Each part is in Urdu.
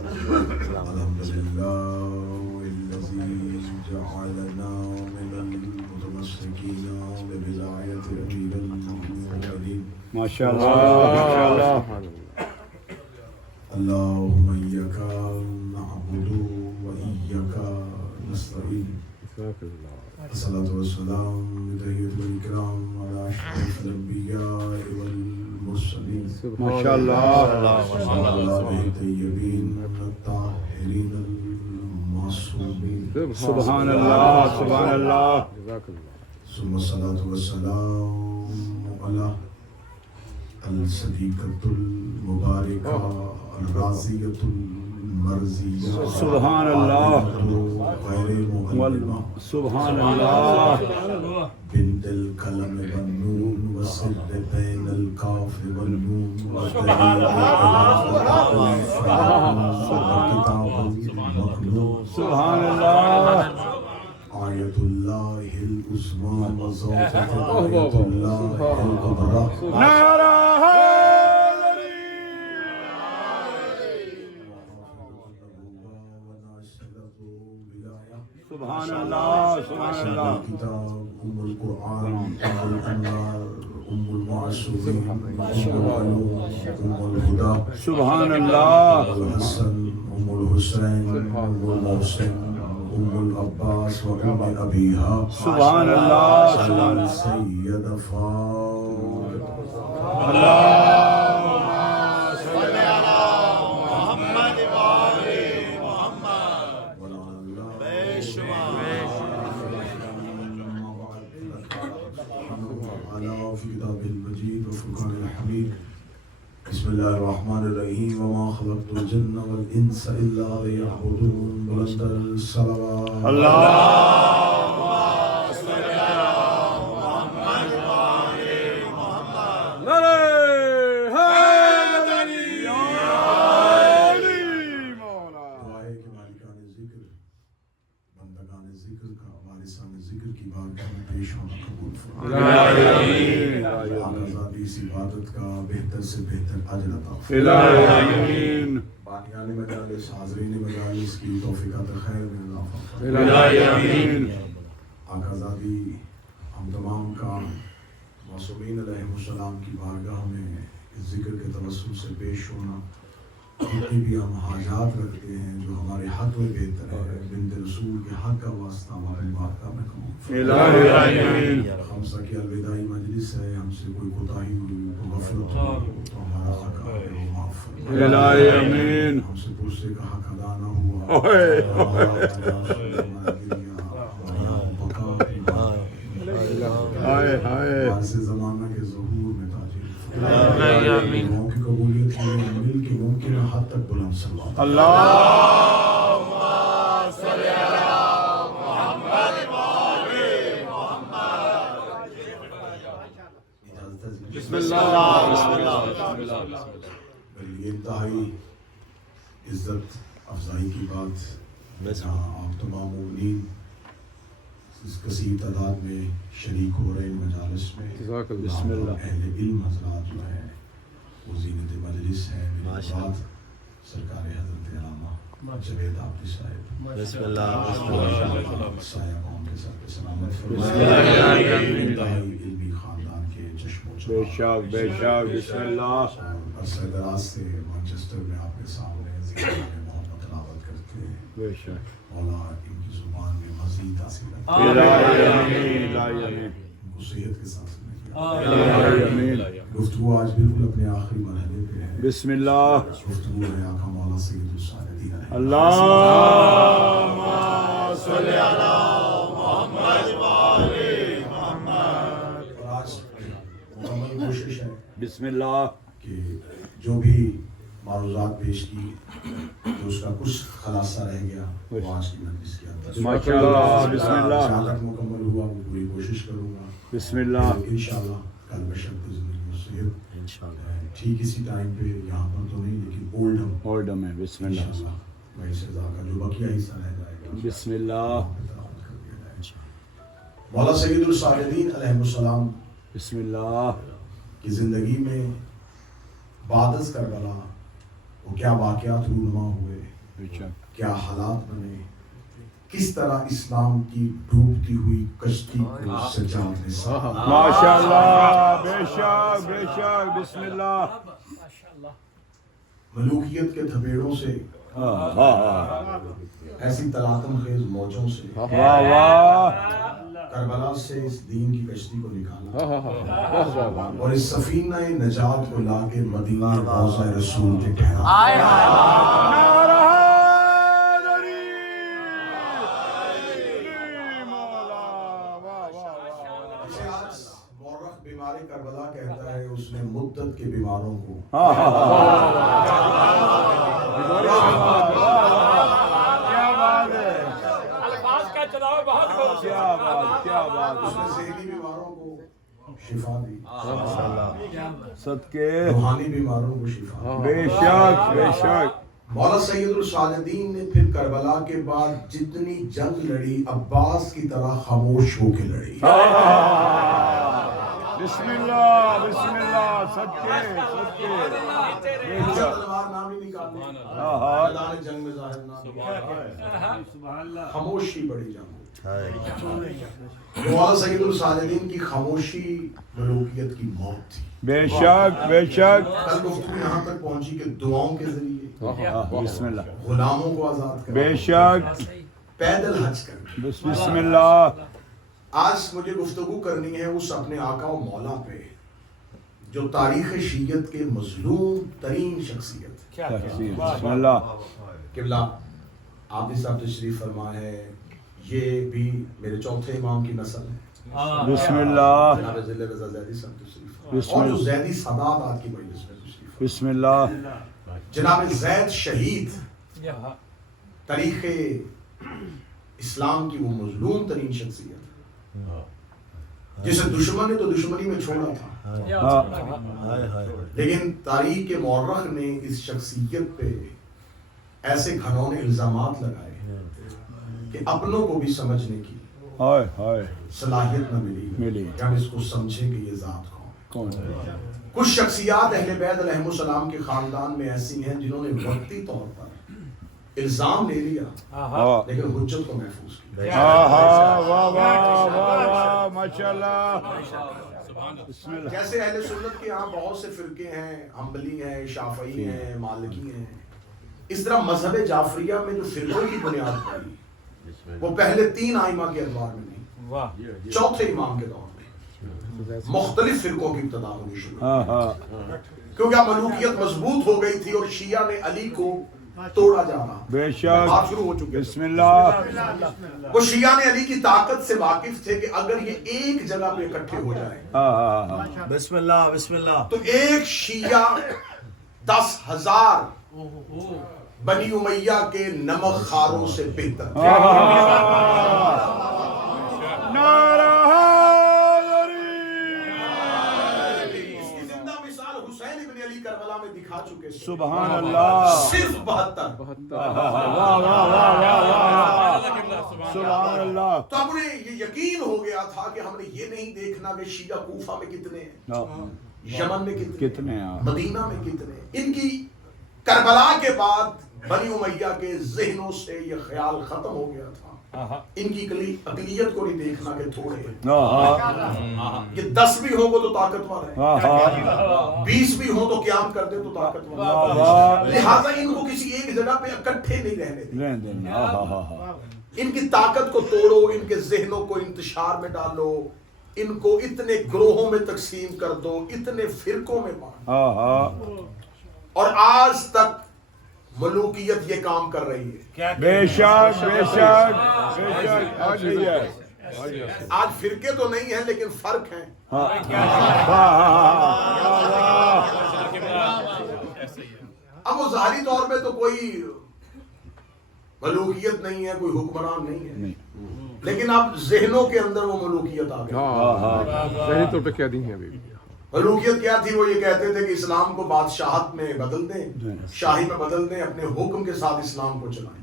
الحمد لله الذي جعلنا من المتمسكين ببضاعة أمير المؤمنين ما شاء الله ما شاء الله. اللهم إياك نعبد وإياك نستعين. الصلاة والسلام بتحية الإكرام على أشرف الأنبياء والمرسلين. ما شاء الله. وعلى آله الطيبين الطاهرين المعصومين. سبحان الله سبحان الله. ثم الصلاة والسلام على الصديقة المباركة الرازية المرزية سبحان الله. غير مغلبة سبحان الله. بنت القلم والنون والصدقين الكاف والنون والدليل والكتاب المكنون. سبحان الله. آية الله العظمى وزوجة آية الله الكبرى. نعرہ سبحان اللہ سبحان اللہ. كتاب القرآن الأنوار المعصومين العلوم الهدى. سبحان اللہ. الحسن الحسين المحسن العباس أبيها. سبحان اللہ سبحان اللہ. سيدة فاطمة. بسم الله الرحمن الرحيم وما خلقت الجن والإنس إلا ليعبدون. بلند الصلوات. دعائے کہ مالکان ذکر بندگان ذکر کا وارثان ذکر کی بارگاہ میں پیش ہونا قبول فرمائے. آزادی اس عبادت کا بہتر سے بہتر اجر عطا فرمائے. بانیان مجالس حاضرین مجالس کی توفیقات خیر میں اضافہ فرمائے. آقا زادی ہم تمام کا معصومین علیہ السلام کی بارگاہ میں اس ذکر کے توسل سے پیش ہونا جتنی بھی ہم حاجات رکھتے ہیں جو ہمارے حق میں بہتر ہے بنت رسول کے حق کا واسطہ ہمارے بارگاہ میں قبول فرمائے. خمسہ کی الوداعی مجلس ہے، ہم سے کوئی کوتاہی ہوئی تو غفلت ہوئی تو ہمارا حق ہے وہ معاف فرمائے. ہم سے پرسے کا حق ادا نہ ہوا باعث زمانہ کے ظہور میں تاجر دعاؤں کی قبولیت کے لیے مل کے ممکن حد تک بلند صلوات. بسم اللہ. یہ انتہائی عزت افزائی کی بات جہاں آپ تمام مومنین اس کثیر تعداد میں شریک ہو رہے ہیں مجالس میں. بسم اللہ. اہل علم حضرات جو ہے وہ زینت مجلس ہے. میری بات سرکار حضرت علامہ جوید آبدی صاحب بسم اللہ. سایہ قوم کے سر پہ سلامت فرمائے. انتہائی علمی خاندان کے چشم و بے شک بے شک. بسم اللہ. عرصہ دراز سے مانچسٹر میں آپ کے سامنے ذکر محمد تلاوت کرتے ہیں. بے شک. مولا ان کی زبان میں مزید تاثیر رکھتے ہیں. الہی آمین الہی آمین. ان کو صحت کے ساتھ سنیں. الہی آمین. گفتگو آج بالکل اپنے آخری مرحلے پہ ہے. بسم اللہ. گفتگو ہے آقا مولا سید الصالحین علیہ. اللہم صلی علی محمد و آل محمد. اور آج مکمل کوشش ہے بسم اللہ. کہ جو بھی معروضات پیش کی جو اس کا کچھ خلاصہ رہ گیا وہ آج کی مجلس کے اندر ماشاءاللہ. بسم اللہ. جہاں تک مکمل ہوا وہ پوری کوشش کروں گا. بسم اللہ. انشاءاللہ کل بشرط زندگی و صحت ٹھیک اسی ٹائم پہ یہاں پر تو نہیں لیکن اولڈم ہے. بسم اللہ. انشاءاللہ میں اس کا جو بقیہ حصہ رہ جائے گا بسم اللہ. مولا سید الصالحین علیہ السلام بسم اللہ. کی زندگی میں بعد از کربلا وہ کیا واقعات رونما ہوئے، بیشک کیا حالات بنے، کس طرح اسلام کی ڈوبتی ہوئی کشتی کو سجاد نے سنبھالا۔ ماشاءاللہ، بیشک بیشک، بسم اللہ۔ ملوکیت کے دھبیڑوں سے، ایسی تلاطم خیز موجوں سے واہ واہ، کربلا سے اس دین کی کشتی کو نکالا اور اس سفینہ نجات کو لا کے مدینہ روضہ رسول کے ٹھہرا۔ اسے آج مورخ بیمار کربلا کہتا ہے، اس نے مدت کے بیماروں کو کیا بات، اس نے ذہنی بیماروں کو شفا دی، صدقے، روحانی بیماروں کو شفا دی۔ بیشک بیشک، مولا سید الصالحین نے پھر کربلا کے بعد جتنی جنگ لڑی عباس کی طرح خاموش ہو کے لڑی۔ بسم اللہ بسم اللہ، صدقے صدقے، تلوار نام ہی نکالنے، میدان جنگ میں ظاہر نام، خاموشی بڑی جنگ۔ مولا سید الصالحین کی خاموشی ملوکیت کی موت تھی۔ بیشک بیشک، کل گفتگو یہاں تک پہنچی کہ دعاؤں کے ذریعے بسم اللہ، غلاموں کو آزاد کرنا، بیشک، پیدل حج کرنا۔ بسم اللہ، آج مجھے گفتگو کرنی ہے اس اپنے آقا و مولا پہ جو تاریخ شیعت کے مظلوم ترین شخصیت ہے۔ بسم اللہ، قبلہ آپ بھی صاحب تشریف فرما ہے، یہ بھی میرے چوتھے امام کی نسل ہے۔ بسم اللہ، جناب ذل رضا زیدی صاحب تشریف فرما، بسم اور جو اللہ، زیدی سادات آج کی مجلس میں تشریف فرما۔ بسم اللہ، جناب زید شہید تاریخ اسلام کی وہ مظلوم ترین شخصیت جسے دشمن نے تو دشمنی میں چھوڑا تھا، لیکن تاریخ کے مورخ نے اس شخصیت پہ ایسے گھنونے الزامات لگائے کہ اپنوں کو بھی سمجھنے کی ہائے ہائے، صلاحیت نہ ملی۔ ملی کہ ہم اس کو سمجھیں کہ یہ ذات کون ہے۔ کون ہے؟ کچھ شخصیات اہل بیت علیہم السلام کے خاندان میں ایسی ہیں جنہوں نے وقتی طور پر الزام لے لیا لیکن حجت کو محفوظ کیا۔ واہ واہ واہ واہ، ماشاءاللہ، بسم اللہ، جیسے اہل سنت کے ہاں بہت سے فرقے ہیں، حنبلی ہیں، شافعی ہیں، مالکی ہیں، اس طرح مذہب جعفریہ میں جو فرقوں کی بنیاد پڑی وہ پہلے 3 آئمہ کے ادوار میں نہیں، چوتھے امام کے دور میں مختلف فرقوں کی ابتدا ہونی شروع ہوئی، کیونکہ اب ملوکیت مضبوط ہو گئی تھی اور شیعہ نے علی کو توڑا جا رہا، بیشک، بات شروع ہو چکی ہے۔ بسم اللہ، وہ شیعہ نے علی کی طاقت سے واقف تھے کہ اگر یہ ایک جگہ پہ اکٹھے ہو جائیں بسم اللہ بسم اللہ، تو ایک شیعہ 10,000 بنی امیہ کے نمک خاروں سے بہتر تھے۔ نعرہ اس کی زندہ مثال حسین ابن علی کربلا میں دکھا چکے تھے۔ سبحان اللہ، صرف 72۔ سبحان اللہ، تو اب انہیں یہ یقین ہو گیا تھا کہ ہم نے یہ نہیں دیکھنا کہ شیعہ کوفہ میں کتنے ہیں، یمن میں کتنے ہیں، مدینہ میں کتنے ہیں۔ ان کی کربلا کے بعد بنی امیہ کے ذہنوں سے یہ خیال ختم ہو گیا تھا، ان کی اقلیت کو نہیں دیکھنا کہ تھوڑے ہیں، یہ 10 بھی ہوں گے تو طاقتور ہیں، 20 بھی ہوں تو قیام کر دے تو طاقتور ہیں، لہٰذا ان کو کسی ایک جگہ پہ اکٹھے نہیں رہنے دیں، ان کی طاقت کو توڑو، ان کے ذہنوں کو انتشار میں ڈالو، ان کو اتنے گروہوں میں تقسیم کر دو، اتنے فرقوں میں بانٹ، اور آج تک ملوکیت یہ کام کر رہی ہے۔ بیشک بیشک بیشک، آج ہی ہے، آج فرقے تو نہیں ہیں لیکن فرق ہیں۔ اب وہ ظاہری طور پہ تو کوئی ملوکیت نہیں ہے، کوئی حکمران نہیں ہے، لیکن اب ذہنوں کے اندر وہ ملوکیت آ گئی۔ ذہنی طور پہ کیا دی ہیں ابھی؟ ملوکیت کیا تھی؟ وہ یہ کہتے تھے کہ اسلام کو بادشاہت میں بدل دیں، شاہی میں بدل دیں، اپنے حکم کے ساتھ اسلام کو چلائیں۔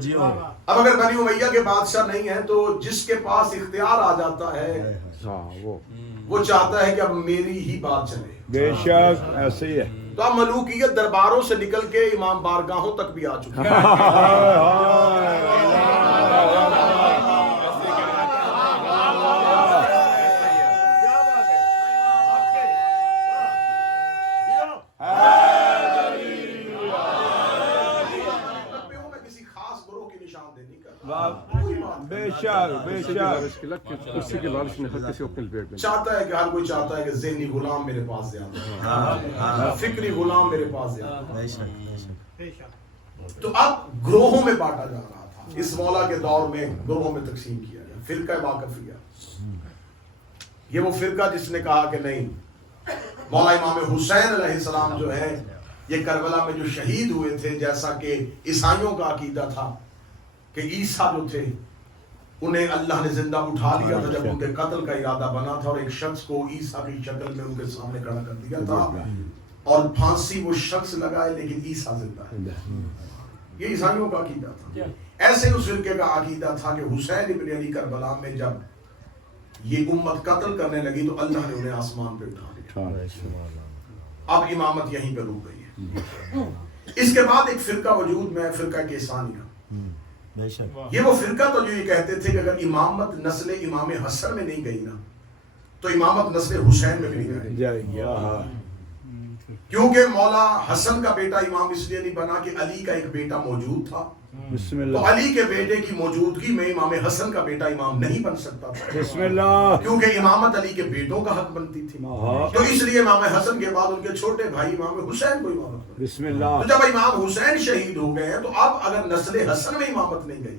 جیو اب اگر بنی امیہ کے بادشاہ نہیں ہے تو جس کے پاس اختیار آ جاتا ہے وہ چاہتا ہے کہ اب میری ہی بات چلے۔ بیشک ایسے ہی ہے، تو اب ملوکیت درباروں سے نکل کے امام بارگاہوں تک بھی آ چکی ہے. بے شک بے شک. کرسی کے لالچ میں ہر کسی کو اپنے لپیٹ میں چاہتا ہے کہ ہر کوئی چاہتا ہے کہ ذہنی غلام میرے پاس زیادہ، فکری غلام میرے پاس زیادہ. تو اب گروہوں میں بانٹا جا رہا تھا. اس مولا کے دور میں گروہوں میں تقسیم کیا گیا. فرقہ واقفیہ، یہ وہ فرقہ جس نے کہا کہ نہیں، مولا امام حسین علیہ السلام جو ہے یہ کربلا میں جو شہید ہوئے تھے، جیسا کہ عیسائیوں کا عقیدہ تھا کہ عیسیٰ جو تھے انہیں اللہ نے زندہ اٹھا لیا تھا جب ان کے قتل کا ارادہ بنا تھا، اور ایک شخص کو عیسیٰ کی شکل میں ان کے سامنے کھڑا کر دیا تھا اور پھانسی وہ شخص لگائے لیکن عیسیٰ زندہ ہے. یہ عیسائیوں کا عقیدہ تھا. ایسے اس فرقے کا عقیدہ تھا کہ حسین ابن علی کربلا میں جب یہ امت قتل کرنے لگی تو اللہ نے انہیں آسمان پہ اٹھا لیا. اب امامت یہیں پہ رک گئی ہے. اس کے بعد ایک فرقہ وجود میں، فرقہ کیسانیہ. یہ وہ فرقہ تو جو یہ کہتے تھے کہ اگر امامت نسل امام حسن میں نہیں گئی نا تو امامت نسل حسین میں بھی نہیں گئی. کیونکہ مولا حسن کا بیٹا امام اس لیے نہیں بنا کہ علی کا ایک بیٹا موجود تھا، بسم تو اللہ علی کے بیٹے کی موجودگی میں امام حسن کا بیٹا امام نہیں بن سکتا تھا، بسم اللہ. کیونکہ امامت علی کے بیٹوں کا حق بنتی تھی. تو اس لیے امام حسن کے بعد ان کے چھوٹے بھائی امام حسین کو امامت بنی. بسم اللہ. تو جب امام حسین شہید ہو گئے تو اب اگر نسل حسن میں امامت نہیں گئی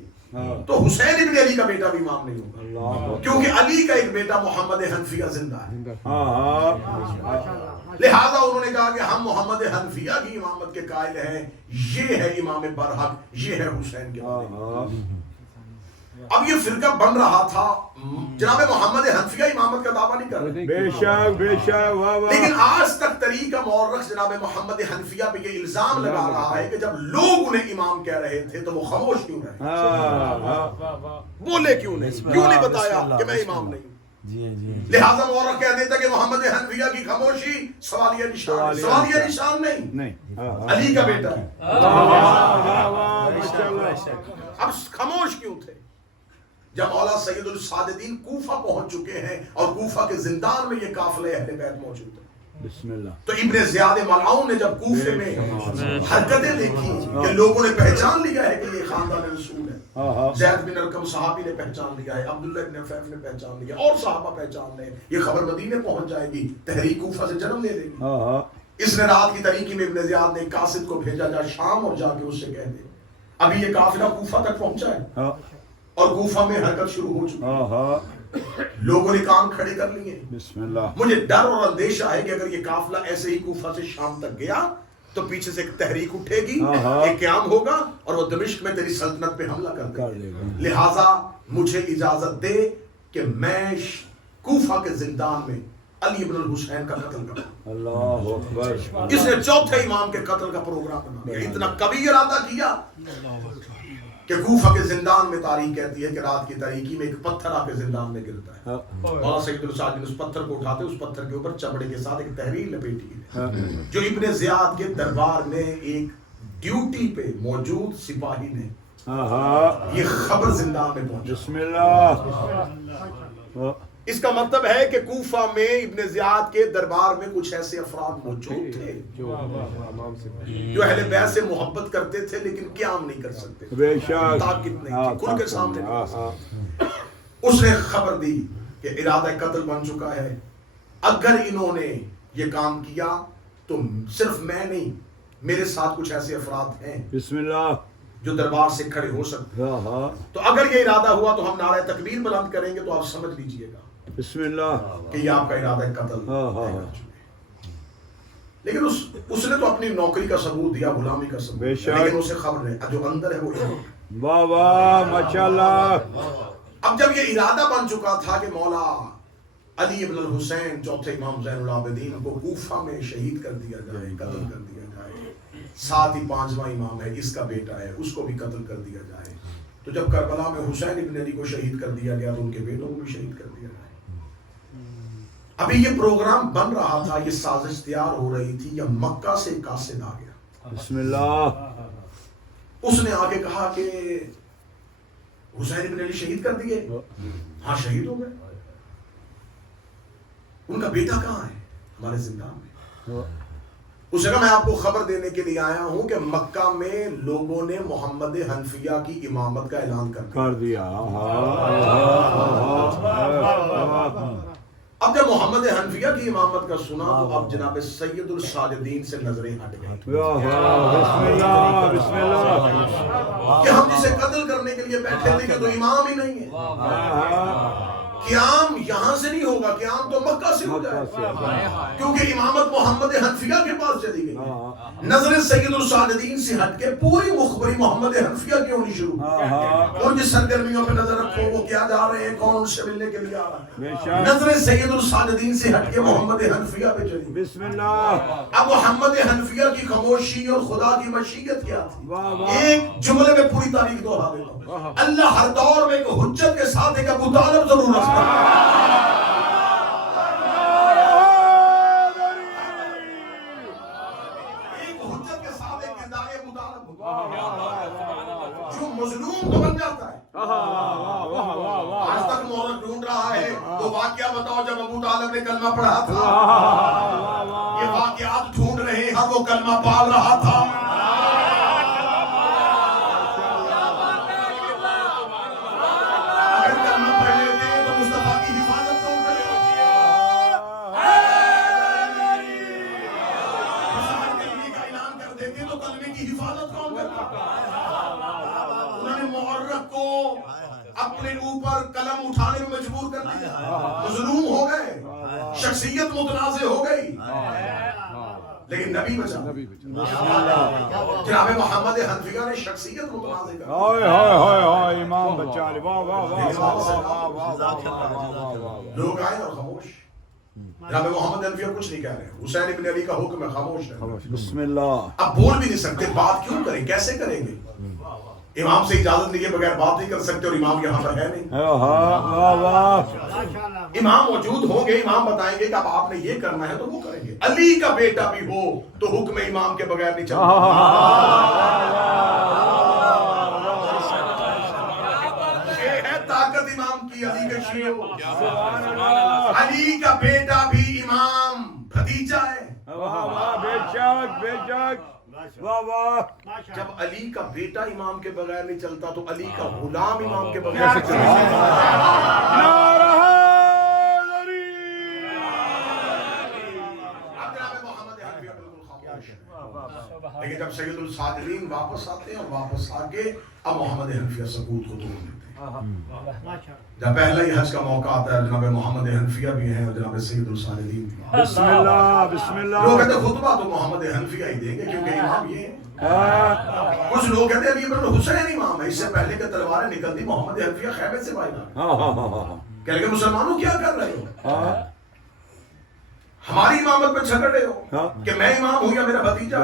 تو حسین ابن علی کا بیٹا بھی امام نہیں ہوگا، کیونکہ علی کا ایک بیٹا محمد حنفیہ زندہ ہے. لہذا انہوں نے کہا کہ ہم محمد حنفیہ کی امامت کے قائل ہیں، یہ ہے امام برحق، یہ ہے حسین کے بعد. اب یہ فرقہ بن رہا تھا. جناب محمد حنفیہ امامت کا دعویٰ نہیں کر رہے، بے شک بے شک. واہ واہ. لیکن آج تک طریقہ مورخ جناب محمد حنفیہ پہ یہ الزام لگا رہا ہے کہ جب لوگ انہیں امام کہہ رہے تھے تو وہ خاموش کیوں رہے، بولے کیوں نہیں بتایا کہ میں امام نہیں ہوں. لہذا مورخ کہہ دیتا کہ محمد حنفیہ کی خاموشی سوالیہ نشان نہیں، علی کا بیٹا ہے. اب خاموش کیوں تھے؟ جب مولا سید السادتین کوفہ پہنچ چکے ہیں اور کوفہ کے زندان میں یہ قافلہ اہل بیت موجود ہے. بسم اللہ. تو ابن زیاد ملعون نے جب کوفے میں حرکتیں دیکھی کہ لوگوں نے پہچان لیا ہے کہ یہ خاندان رسول ہے، زید بن ارقم صحابی نے پہچان لیا ہے، عبداللہ بن عفیف نے پہچان لیا، اور صحابہ پہچان لیں، یہ خبر مدینے پہنچ جائے گی، تحریک کوفہ سے جنم لے لے گی. اس نے رات کی تاریکی میں ابن زیاد نے قاصد کو بھیجا جا شام اور جا کے اس سے کہہ دے ابھی یہ قافلہ کوفہ تک پہنچا ہے اور کوفہ میں حرکت شروع ہو چکی ہے. لوگوں نے کام کھڑے کر لیے. بسم اللہ. مجھے ڈر اور اندیشہ ہے کہ اگر یہ قافلہ ایسے ہی کوفہ سے شام تک گیا تو پیچھے سے ایک تحریک اٹھے گی، ایک قیام ہوگا اور وہ دمشق میں تیری سلطنت پہ حملہ کر دے گا. لہٰذا مجھے اجازت دے کہ میں کوفہ کے زندان میں علی ابن الحسین کا قتل کروں. اللہ اکبر. اس نے چوتھے امام کے قتل کا پروگرام بنا دیا. اتنا کبھی ارادہ کیا کہ کوفہ کے زندان میں تاریخ کہتی ہے کہ رات کی تاریکی میں ایک پتھر آ کے زندان میں گرتا ہے. مولا سید السادتین اس پتھر کو اٹھاتے، اس پتھر کے اوپر چمڑے کے ساتھ ایک تحریر لپیٹی ہے جو ابن زیاد کے دربار میں ایک ڈیوٹی پہ موجود سپاہی نے یہ خبر زندان میں پہنچا. بسم اللہ. اس کا مطلب ہے کہ کوفہ میں ابن زیاد کے دربار میں کچھ ایسے افراد موجود تھے جو اہل بیت سے محبت کرتے تھے لیکن قیام نہیں کر سکتے، بے شک. طاقت نہیں تھی، کھل کے سامنے نہیں آ سکتے. اس نے خبر دی کہ ارادہ قتل بن چکا ہے، اگر انہوں نے یہ کام کیا تو صرف میں نہیں، میرے ساتھ کچھ ایسے افراد ہیں بسم اللہ جو دربار سے کھڑے ہو سکتے ہیں. تو اگر یہ ارادہ ہوا تو ہم نعرہ تکبیر بلند کریں گے، تو آپ سمجھ لیجئے گا بسم اللہ کہ یہ آپ کا ارادہ قتل ہے. لیکن اس نے تو اپنی نوکری کا ثبوت دیا، غلامی کا ثبوت دیا، لیکن اسے خبر ہے جو اندر ہے وہ واہ واہ ماشاءاللہ. اب جب یہ ارادہ بن چکا تھا کہ مولا علی ابن الحسین چوتھے امام زین العابدین کو کوفہ میں شہید کر دیا جائے، قتل کر دیا جائے، ساتھ ہی پانچواں امام ہے اس کا بیٹا ہے اس کو بھی قتل کر دیا جائے، تو جب کربلا میں حسین ابن علی کو شہید کر دیا گیا تو ان کے بیٹوں کو بھی شہید کر دیا جائے. ابھی یہ پروگرام بن رہا تھا, یہ سازش تیار ہو رہی تھی, یا مکہ سے قاصد آ گیا, بسم اللہ. اس نے آگے کہا کہ حسین بن علی شہید کر دیے. ہاں شہید ہو گئے. ان کا بیٹا کہاں ہے؟ ہمارے زندان میں. اس نے کہا میں آپ کو خبر دینے کے لیے آیا ہوں کہ مکہ میں لوگوں نے محمد حنفیہ کی امامت کا اعلان کر دیا. اب جب محمد حنفیہ کی امامت کا سنا تو اب جناب سید الساجدین سے نظریں ہٹ گئیں کہ ہم جسے قتل کرنے کے لیے بیٹھے تھے کہ تو امام ہی نہیں ہے. قیام یہاں سے نہیں ہوگا, قیام تو مکہ سے ہو جائے کیونکہ امامت محمد حنفیہ کے پاس چلی گئی. نظر سید الساجدین سے ہٹ کے پوری مخبری محمد حنفیہ کی ہونی شروع. اور جس سرگرمیوں پہ نظر رکھو وہ کیا جا رہے ہیں, کون ان سے ملنے کے لیے آ رہا ہے. نظر سید الساجدین سے ہٹ کے محمد حنفیہ پہ چلی. بسم اللہ. اب محمد حنفیہ کی خاموشی اور خدا کی مشیت کیا تھی؟ ایک جملے میں پوری تاریخ دوہرا دیتا ہوں. اللہ ہر دور میں ایک حجت کے ساتھ ایک ابو طالب ضرور رکھتا ہے. ایک حجت کے ساتھ ایک کردار ابو طالب جو مظلوم تو بن جاتا ہے. آج تک مورخ ڈھونڈ رہا ہے تو واقعہ بتاؤ جب ابو طالب نے کلمہ پڑھا تھا. یہ واقعات ڈھونڈ رہے ہیں وہ کلمہ پال رہا تھا. اپنے اوپر قلم اٹھانے میں مجبور کر دیا, مظلوم ہو گئے, شخصیت متنازع ہو گئی, لیکن نبی بچا. جناب محمد حنفیہ نے شخصیت متنازع کر دی. امام بچا لے. واہ واہ لوگ آئے اور خاموش. جناب محمد حنفیہ کچھ نہیں کہہ رہے. حسین ابن علی کا حکم ہے خاموش ہے. بسم اللہ. اب بول بھی نہیں سکتے, بات کیوں کریں, کیسے کریں گے؟ امام سے اجازت لیے بغیر بات نہیں کر سکتے اور امام یہاں پر ہے نہیں. امام موجود ہوں گے, امام بتائیں گے کہ اب آپ نے یہ کرنا ہے تو وہ کریں گے. علی کا بیٹا بھی ہو تو حکم امام کے بغیر نہیں چلتا. یہ ہے طاقت امام کی. علی کے شیعوں, علی کا بیٹا بھی امام بھتیجا ہے. بے شک بے شک. واہ واہ. جب علی کا بیٹا امام کے بغیر نہیں چلتا تو علی کا غلام امام کے بغیر نہیں چلتا. لیکن جب سید الساجدین واپس آتے ہیں اور واپس آ کے اب محمد حنفیہ سکوت کو توڑ دیتے ہیں. جب پہلا ہی حج کا موقع آتا ہے جناب محمد حنفیہ بھی ہیں اور جناب سید الساجدین بھی ہیں. بسم اللہ بسم اللہ. لوگ کہتے ہیں خطبہ تو محمد حنفیہ ہی دیں گے کیونکہ امام یہ ہے. کچھ لوگ کہتے ہیں علی بن حسین امام ہے. اس سے پہلے کہ تلواریں نکلتی محمد حنفیہ خیمے سے باہر کہہ رہے کہ مسلمانوں کیا کر رہے ہو, ہماری امامت پہ جھگڑ رہے ہو کہ میں امام ہوں یا میرا بھتیجا,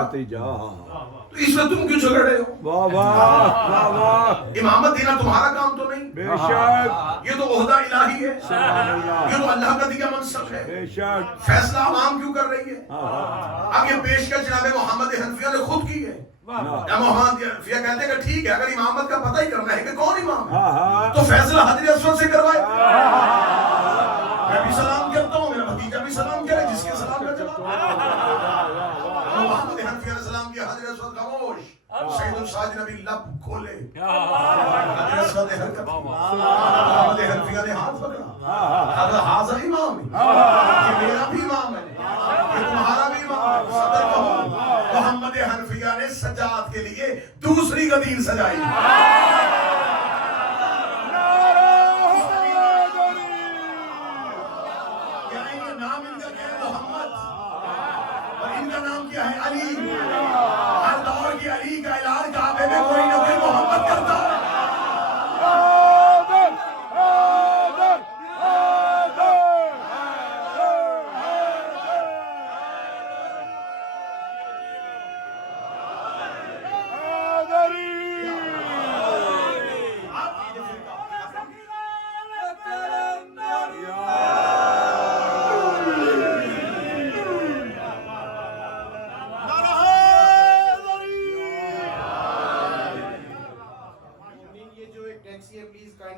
تو اس میں تم کیوں جھگڑ رہے ہو؟ واہ واہ واہ واہ. امامت دینا تمہارا کام تو نہیں, بے شک. یہ تو عہدہ الہی ہے, یہ تو اللہ کا دیا منصب ہے. بے شک. فیصلہ عوام کیوں کر رہی ہے؟ اب یہ پیشکش جناب محمد حنفیہ نے خود کی ہے. محمد حنفیہ کہتے ہیں کہ ٹھیک ہے اگر امامت کا پتہ ہی کرنا ہے کہ کون امام ہے تو فیصلہ حضرت اسود سے کروائے. میں بھی سلام کرتا ہوں, میرا بھتیجا بھی سلام کرے, جس کے سلام کا جواب. محمد حنفیہ نے سلام کیا, حضرت اسود خاموش. سید الساجد نبی لب کھولے, حضرت اسود نے حرکت کی. محمد حنفیہ نے ہاتھ پکڑا, حضرت حاضر امام ہے, یہ میرا بھی امام ہے, یہ تمہارا بھی امام ہے. صدر کہو. محمد حنفیہ نے سجاد کے لیے دوسری قدیم سجائی. علی, ہر دور کی علی کا اعلان کعبے میں کوئی نہ کوئی محمد کرتا ہے.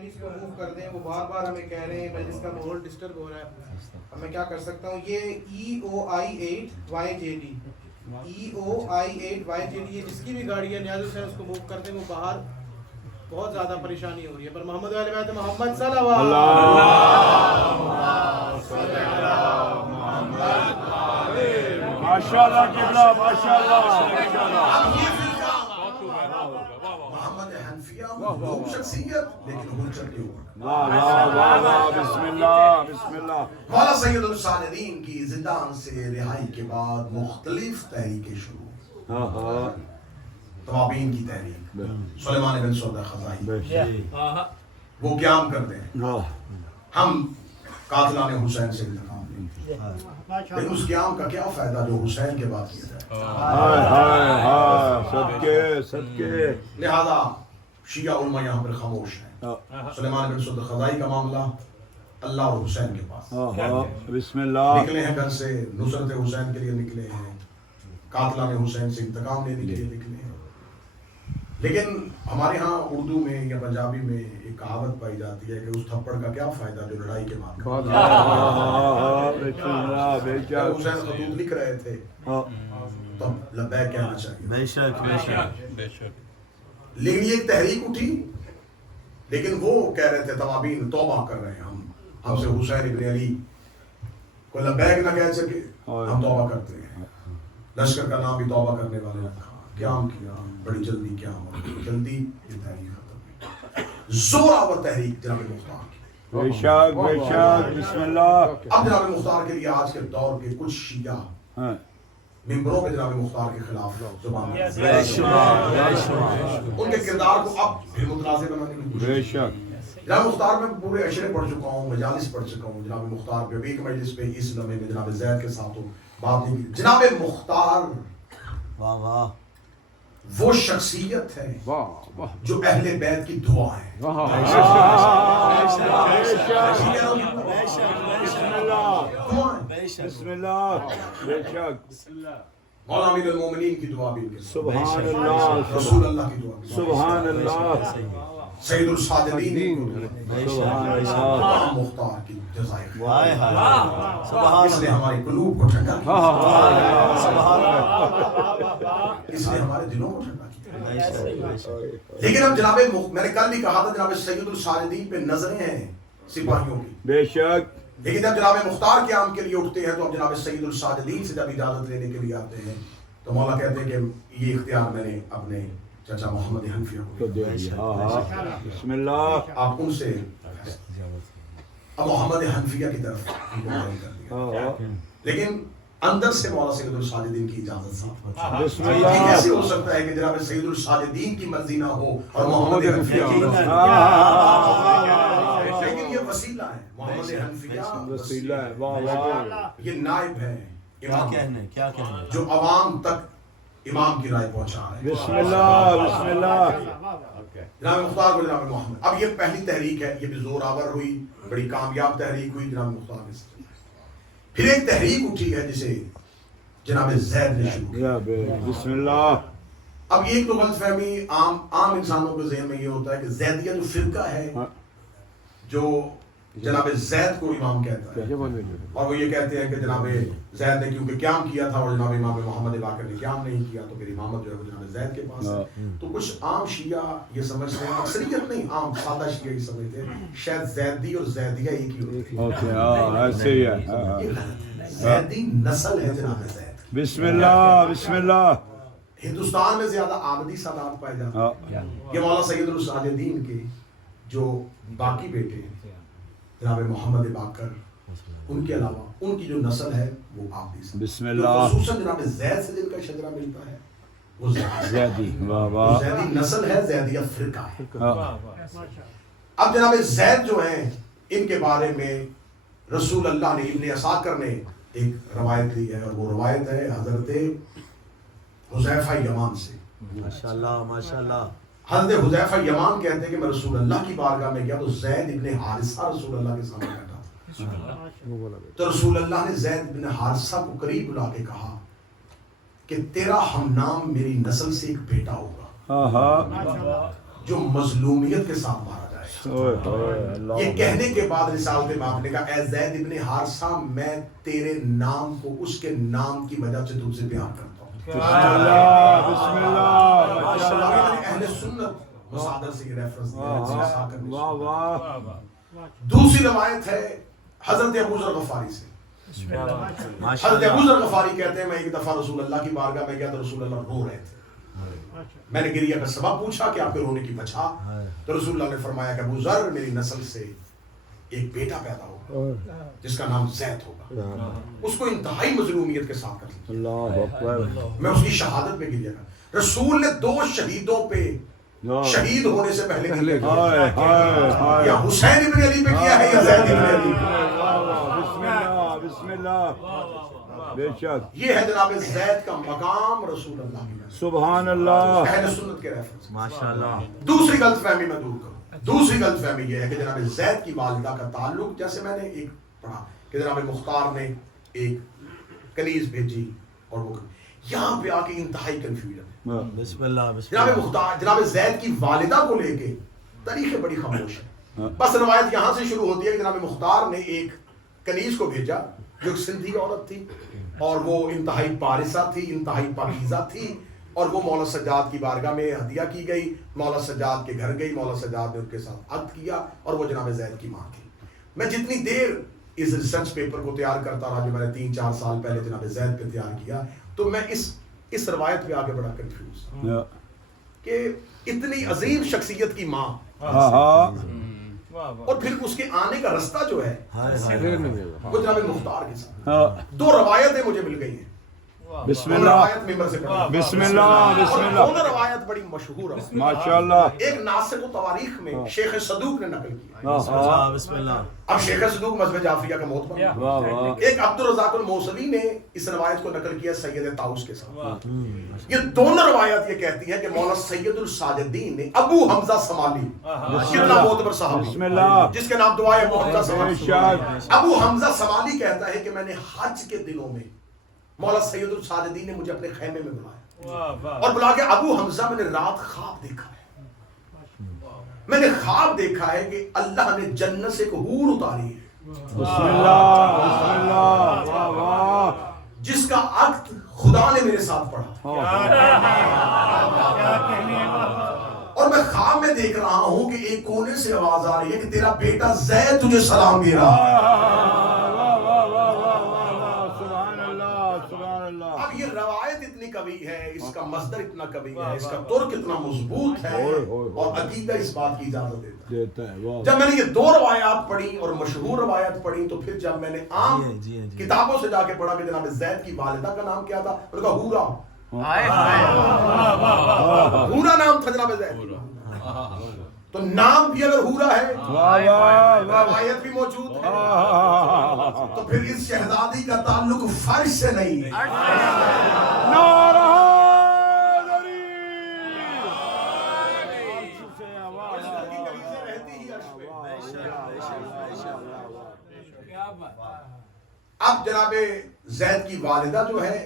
پلیز اس کو موو کر دیں. وہ بار بار ہمیں کہہ رہے ہیں مجلس کا ماحول ڈسٹرب ہو رہا ہے. اب میں کیا کر سکتا ہوں؟ یہ EOI8YJD EOI8YJD یہ جس کی بھی گاڑی ہے نیاز حسین اس کو موو کر دیں. وہ باہر بہت زیادہ پریشانی ہو رہی ہے. پر محمد علیہ بیت محمد صلی اللہ ماشاءاللہ قبلہ ماشاءاللہ. محمد حنفیہ وہ شخصیت لیکن وہ چلتے ہوئے. واہ واہ واہ واہ بسم اللہ بسم اللہ. مولا سید الساجدین کی زندان سے رہائی کے بعد مختلف تحریکیں شروع. توابین کی تحریک سلیمان بن سعود خزائی وہ قیام کرتے ہیں ہم قاتلان حسین سے انتقام لیں. لیکن اس قیام کا کیا فائدہ جو حسین کے بعد کیا جائے. ہائے ہائے ہائے صدقے صدقے. لہذا شیعہ علماء یہاں پر خاموش ہیں. سلیمان بن سعود خزائی کا معاملہ اللہ اور حسین کے پاس. بسم اللہ. نکلے ہیں گھر سے نصرت حسین کے لیے نکلے ہیں, قاتلان حسین سے انتقام لینے کے لیے نکلے ہیں. لیکن ہمارے ہاں اردو میں یا پنجابی میں ایک کہاوت پائی جاتی ہے کہ اس تھپڑ کا کیا فائدہ جو لڑائی کے بعد. حسین خطوط لکھ رہے تھے تو لبیک کہنا چاہیے. بے شک بے شک بے شک. لیکن یہ ایک تحریک اٹھی, لیکن وہ کہہ رہے تھے توابین توبہ کر رہے ہیں, ہم سے حسین ابن علی کو لبیک نہ کہہ سکے, ہم توبہ کرتے ہیں. لشکر کا نام بھی توبہ کرنے والے رکھا. قیام کیا بڑی جلدی, قیام ہو جلدی یہ تحریک ختم ہوئی. زوراور تحریک جناب مختار کی. بے شک بے شک بسم اللہ. اب جناب مختار کے لیے آج کے دور کے کچھ شیعہ ممبروں کے جناب مختار کے خلاف زبان ان کے کردار کو اب پھر متنازع بنانے کی کوشش. بے شک جناب مختار میں پورے اشرے پڑھ چکا ہوں, مجالس پڑھ چکا ہوں. جناب مختار پہ ایک مجلس پہ اس لمحے میں جناب زید کے ساتھ بات نہیں کی. جناب مختار واہ واہ وہ شخصیت ہے جو اہل بیت کی دعا ہے. بسم اللہ بے شک. مولا امیر المومنین کی دعا بھی ان کے ساتھ. سبحان اللہ رسول اللہ کی دعا بھی. سبحان اللہ. سید الساجدین سبحان اللہ. مختار کی جزائے خیر. ہائے ہائے سبحان اس نے ہماری قلوب کو ٹھنڈا کیا, اس نے ہمارے دلوں کو ٹھنڈا کیا. لیکن اب جناب میں نے کل بھی کہا تھا جناب سید الساجدین پہ نظریں ہیں سپاہیوں کی. بے شک. لیکن جب جناب مختار قیام کے لیے اٹھتے ہیں تو اب جناب سید الساجدین سے جب اجازت لینے کے لیے آتے ہیں تو مولا کہتے ہیں کہ یہ اختیار میں نے اپنے چچا محمد حنفیہ کو دے دیا. بسم اللہ. آپ ان سے اب محمد حنفیہ کی طرف ان کو مائل کر دیا. لیکن اندر سے مولا سید الساجدین کی اجازت صاحب. بسم یہ اللہ. کیسے ہو سکتا ہے کہ جناب سید الساجدین کی مرضی نہ ہو اور محمد حنفیہ کی مرضی؟ لیکن یہ وسیلہ ہے. محمد حنفیہ وسیلہ ہے. واہ واہ. یہ نائب ہے کیا امام کہنے کیا کہنے. جو عوام تک امام کی رائے پہنچا ہے. بسم اللہ بسم اللہ. جناب مختار کو جناب محمد. اب یہ پہلی تحریک ہے, یہ بھی زور آور ہوئی, بڑی کامیاب تحریک ہوئی جناب مختار نے. پھر ایک تحریک اٹھی ہے جسے جناب زید نے شروع کیا. بسم اللہ. اب ایک تو غلط فہمی عام انسانوں کے ذہن میں یہ ہوتا ہے کہ زیدیہ جو فرقہ ہے جو جناب زید کو امام کہتا ہے, اور وہ یہ کہتے ہیں کہ جناب زید نے کیونکہ قیام کیا تھا اور جناب امام محمد باقر نے قیام نہیں کیا تو پھر امامت جو ہے وہ جناب زید کے پاس ہے. تو کچھ عام شیعہ یہ سمجھتے ہیں, اکثریت نہیں, عام سادہ شیعہ یہ سمجھتے ہیں شاید زیدی اور زیدیہ ایک ہی ہوتی ہے. ایسے ہی ہے. یہ غلط ہے. زیدی نسل ہے جناب زید. بسم اللہ بسم اللہ. ہندوستان میں زیادہ آبدی سادات پائے جاتے ہیں. یہ مولا سید الساجدین کے جو باقی بیٹے ہیں جناب محمد باقر, ان کے علاوہ ان کی جو نسل ہے وہ آبدی. بسم اللہ. خصوصاً جناب زید سے جن کا شجرہ ملتا ہے وہ زیدی. واہ وہ واہ. زیدی نسل ہے, زیدیہ فرقہ ہے. اب جناب زید جو ہیں ان کے بارے میں رسول اللہ نے ابن عساکر نے ایک روایت لی ہے, اور وہ روایت ہے حضرت حذیفہ یمان سے. ماشاءاللہ ماشاءاللہ. حضرت حذیفہ یمان کہتے ہیں کہ میں رسول اللہ کی بارگاہ میں گیا تو زید ابن حارثہ رسول اللہ کے سامنے بیٹھا تھا. تو رسول اللہ نے زید بن حارثہ کو قریب بلا کے کہا کہ تیرا ہم نام میری نسل سے ایک بیٹا ہوگا جو مظلومیت کے ساتھ مارا جائے یہ کہنے کے بعد رسالت امام نے کہا اے زید ابن حارثہ میں تیرے نام کو اس کے نام کی وجہ سے تم سے پیار کرتا ہوں. بسم اللہ اہل سنت مصادر سے یہ ریفرنس دیا ہے. واہ واہ دوسری روایت ہے حضرت ابو ذر غفاری سے. حضرت ابو ذر غفاری کہتے ہیں میں ایک دفعہ رسول اللہ کی بارگاہ میں گیا تو رسول اللہ رو رہے تھے. میں نے گریہ کا سبب پوچھا کہ آپ کے رونے کی وجہ, تو رسول اللہ نے فرمایا کہ ابو ذر میری نسل سے ایک بیٹا پیدا ہوگا جس کا نام زید ہوگا, اس کو انتہائی مظلومیت کے ساتھ کر لیا. اللہ اکبر. میں اس کی شہادت میں گریہ کر. رسول نے 2 شہیدوں پہ شہید ہونے سے پہلے یا حسین ابن علی پہ کیا ہے یا زید ابن علی. بسم اللہ بے شک. یہ ہے جناب زید کا مقام رسول اللہ کی نزد. سبحان اللہ. اہل سنت کے ریفرنس. ماشاءاللہ. دوسری غلط فہمی میں دور کروں. دوسری غلط فہمی یہ ہے کہ جناب زید کی والدہ کا تعلق, جیسے میں نے ایک پڑھا کہ جناب مختار نے ایک کنیز بھیجی اور وہ یہاں پہ آ کے انتہائی کنفیوژن ہے. بسم اللہ. جناب مختار جناب زید کی والدہ کو لے کے تاریخ بڑی خاموش ہے. بس روایت یہاں سے شروع ہوتی ہے کہ جناب مختار نے ایک کنیز کو بھیجا جو ایک سندھی عورت تھی اور وہ انتہائی پارسہ تھی, انتہائی پاکیزہ تھی, اور وہ مولا سجاد کی بارگاہ میں ہدیہ کی گئی. مولا سجاد کے گھر گئی, مولا سجاد نے ان کے ساتھ عقد کیا اور وہ جناب زید کی ماں تھی. میں جتنی دیر اس ریسرچ پیپر کو تیار کرتا رہا جو میں نے 3-4 سال پہلے جناب زید پہ تیار کیا, تو میں اس روایت پہ آگے بڑا کنفیوز کہ اتنی عظیم شخصیت کی ماں اور پھر اس کے آنے کا رستہ جو ہے وہ جناب مختار کے ساتھ. 2 روایتیں مجھے مل گئی ہیں. بسم اللہ. بسم اللہ. دونوں روایت بڑی مشہور ہے ماشاءاللہ. ایک ناسخ و تواریخ میں شیخ صدوق نے نقل کیا. بسم اللہ. اب شیخ صدوق مذہب جعفریہ کا معتبر. ایک عبد الرزاق الموصلی نے اس روایت کو نقل کیا سید طاؤس کے ساتھ. یہ دونوں روایات یہ کہتی ہیں کہ مولانا سید الساجدین نے ابو حمزہ سمالی, کتنا معتبر صحابی جس کے نام دعائے ابو حمزہ سمالی. ابو حمزہ سمالی کہتا ہے کہ میں نے حج کے دنوں میں مولا سید الساجدین نے مجھے اپنے خیمے میں بلایا اور بلا کے ابو حمزہ میں نے رات خواب دیکھا ہے. میں نے خواب دیکھا ہے کہ اللہ نے جنت سے ایک حور اتاری ہے بسم اللہ. بسم اللہ. واہ واہ. جس کا عقد خدا نے میرے ساتھ پڑھا اور میں خواب میں دیکھ رہا ہوں کہ ایک کونے سے آواز آ رہی ہے کہ تیرا بیٹا زید تجھے سلام دے رہا ہے. اب یہ روایت اتنی قوی ہے, اس کا مصدر اتنا قوی ہے, اس کا ترک اتنا مضبوط ہے اور عقیدہ اس بات کی اجازت دیتا ہے. جب میں نے یہ 2 روایات پڑھی اور مشہور روایت پڑھی, تو پھر جب میں نے عام کتابوں سے جا کے پڑھا کہ جناب زید کی والدہ کا نام کیا تھا, میں نے کہا ہورا. ہورا نام تھا جناب زید. تو نام بھی اگر ہورا ہے, روایت بھی موجود ہے, تو پھر اس شہزادی کا تعلق فرش سے نہیں. اب جناب زید کی والدہ جو ہے,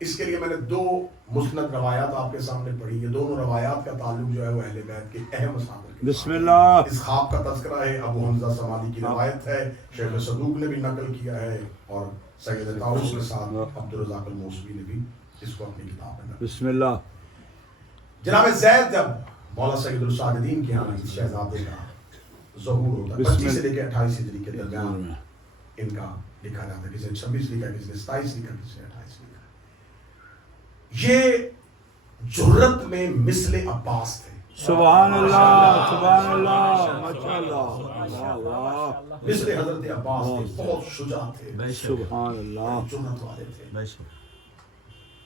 اس کے لیے میں نے 2 مسند روایات آپ کے سامنے پڑھی. یہ دونوں روایات کا تعلق جو ہے وہ اہل بیت کے اہم مصادر. بسم اللہ. اس خواب کا تذکرہ ہے ابو حمزہ سمالی کی روایت ہے, شیخ صدوق نے بھی نقل کیا ہے اور سید طاؤس کے ساتھ عبد الرزاق الموصلی نے بھی اس کو اپنی کتاب میں. بسم اللہ. جناب زید جب مولا سید الساجدین کے یہاں اس شہزادے کا ظہور ہوتا ہے 25 سے لے کے 28 ہجری کے درمیان ان کا لکھا جاتا ہے. کسی نے 26 لکھا, کسی نے 27 لکھا, کسی نے 28 لکھا. یہ جرت میں مثل عباس تھے. سبحان اللہ. سبحان اللہ. ماشاءاللہ. مثل حضرت عباس تھے, بہت شجاع تھے, سبحان اللہ. جرت والے تھے.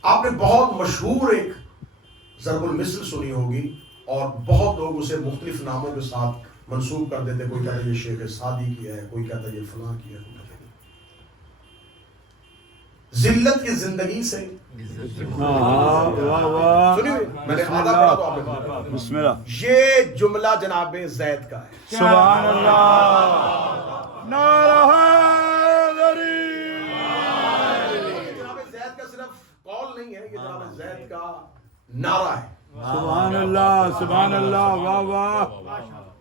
آپ نے بہت مشہور ایک ضرب المثل سنی ہوگی اور بہت لوگ اسے مختلف ناموں کے ساتھ منسوب کر دیتے. کوئی کہتا ہے یہ شیخ سعدی کی ہے, کوئی کہتا ہے یہ فلاں کی ہے. ذلت کی زندگی سے میں نے آدھا پڑھا تو آپ نے. بسم اللہ. یہ جملہ جناب زید کا ہے. سبحان اللہ. نعرہ جناب زید کا صرف قول نہیں ہے, یہ جناب زید کا نعرہ ہے. سبحان اللہ. سبحان اللہ. واہ واہ.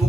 2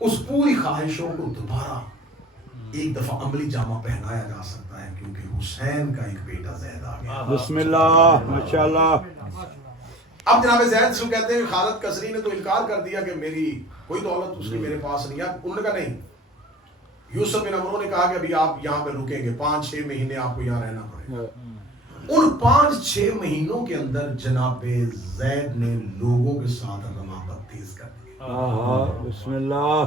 اس پوری خواہشوں کو دوبارہ ایک دفعہ عملی جامہ پہنایا جا سکتا ہے کیونکہ حسین کا ایک بیٹا زید آ گیا. بسم اللہ ماشاءاللہ. اب جناب زید سے کہتے ہیں خالد کسری نے تو انکار کر دیا کہ میری کوئی دولت اس کی میرے پاس نہیں ہے. انہوں نے کہا نہیں. یوسف بن عمرو نے کہا کہ ابھی آپ یہاں پہ رکیں گے 5-6 مہینے آپ کو یہاں رہنا پڑے گا. ان 5-6 مہینوں کے اندر جناب زید نے لوگوں کے ساتھ رمابت تیز کر دی. بسم اللہ.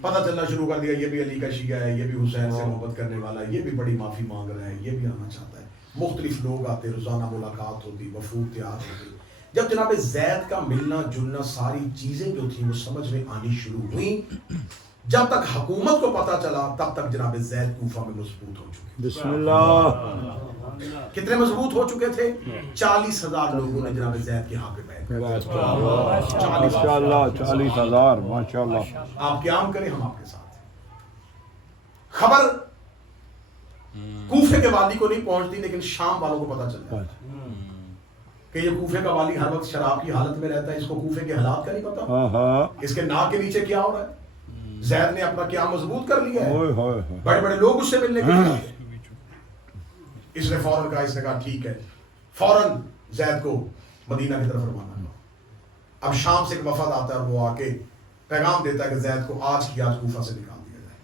پتہ چلنا شروع کر دیا یہ بھی علی کا شیعہ ہے, یہ بھی حسین سے محبت کرنے والا ہے, یہ بھی بڑی معافی مانگ رہا ہے, یہ بھی آنا چاہتا ہے. مختلف لوگ آتے, روزانہ ملاقات ہوتی, وفود تیار ہوتی. جب جناب زید کا ملنا جلنا ساری چیزیں جو تھیں وہ سمجھ میں آنی شروع ہوئی, جب تک حکومت کو پتہ چلا تب تک جناب زید کوفہ میں مضبوط ہو چکے. بسم اللہ. کتنے مضبوط ہو چکے تھے؟ 40,000 لوگوں نے جناب زید کے ہاں پہ بیعت کر. ماشاءاللہ 40,000 ماشاءاللہ. آپ قیام کریں ہم آپ کے ساتھ ہیں. خبر کوفے کے والی کو نہیں پہنچتی لیکن شام والوں کو پتہ چل جاتا کہ یہ کوفے کا والی ہر وقت شراب کی حالت میں رہتا ہے, اس کو کوفے کے حالات کا نہیں پتا, اس کے ناک کے نیچے کیا ہو رہا ہے. زید نے اپنا قیام مضبوط کر لیا ہے, بڑے بڑے لوگ اس سے ملنے کے لیے. اس نے فوراً کہا, اس نے کہا ٹھیک ہے, فوراً زید کو مدینہ کی طرف روانہ کرو. اب شام سے ایک وفد آتا ہے اور وہ آ کے پیغام دیتا ہے کہ زید کو آج کی آج کوفہ سے نکال دیا جائے.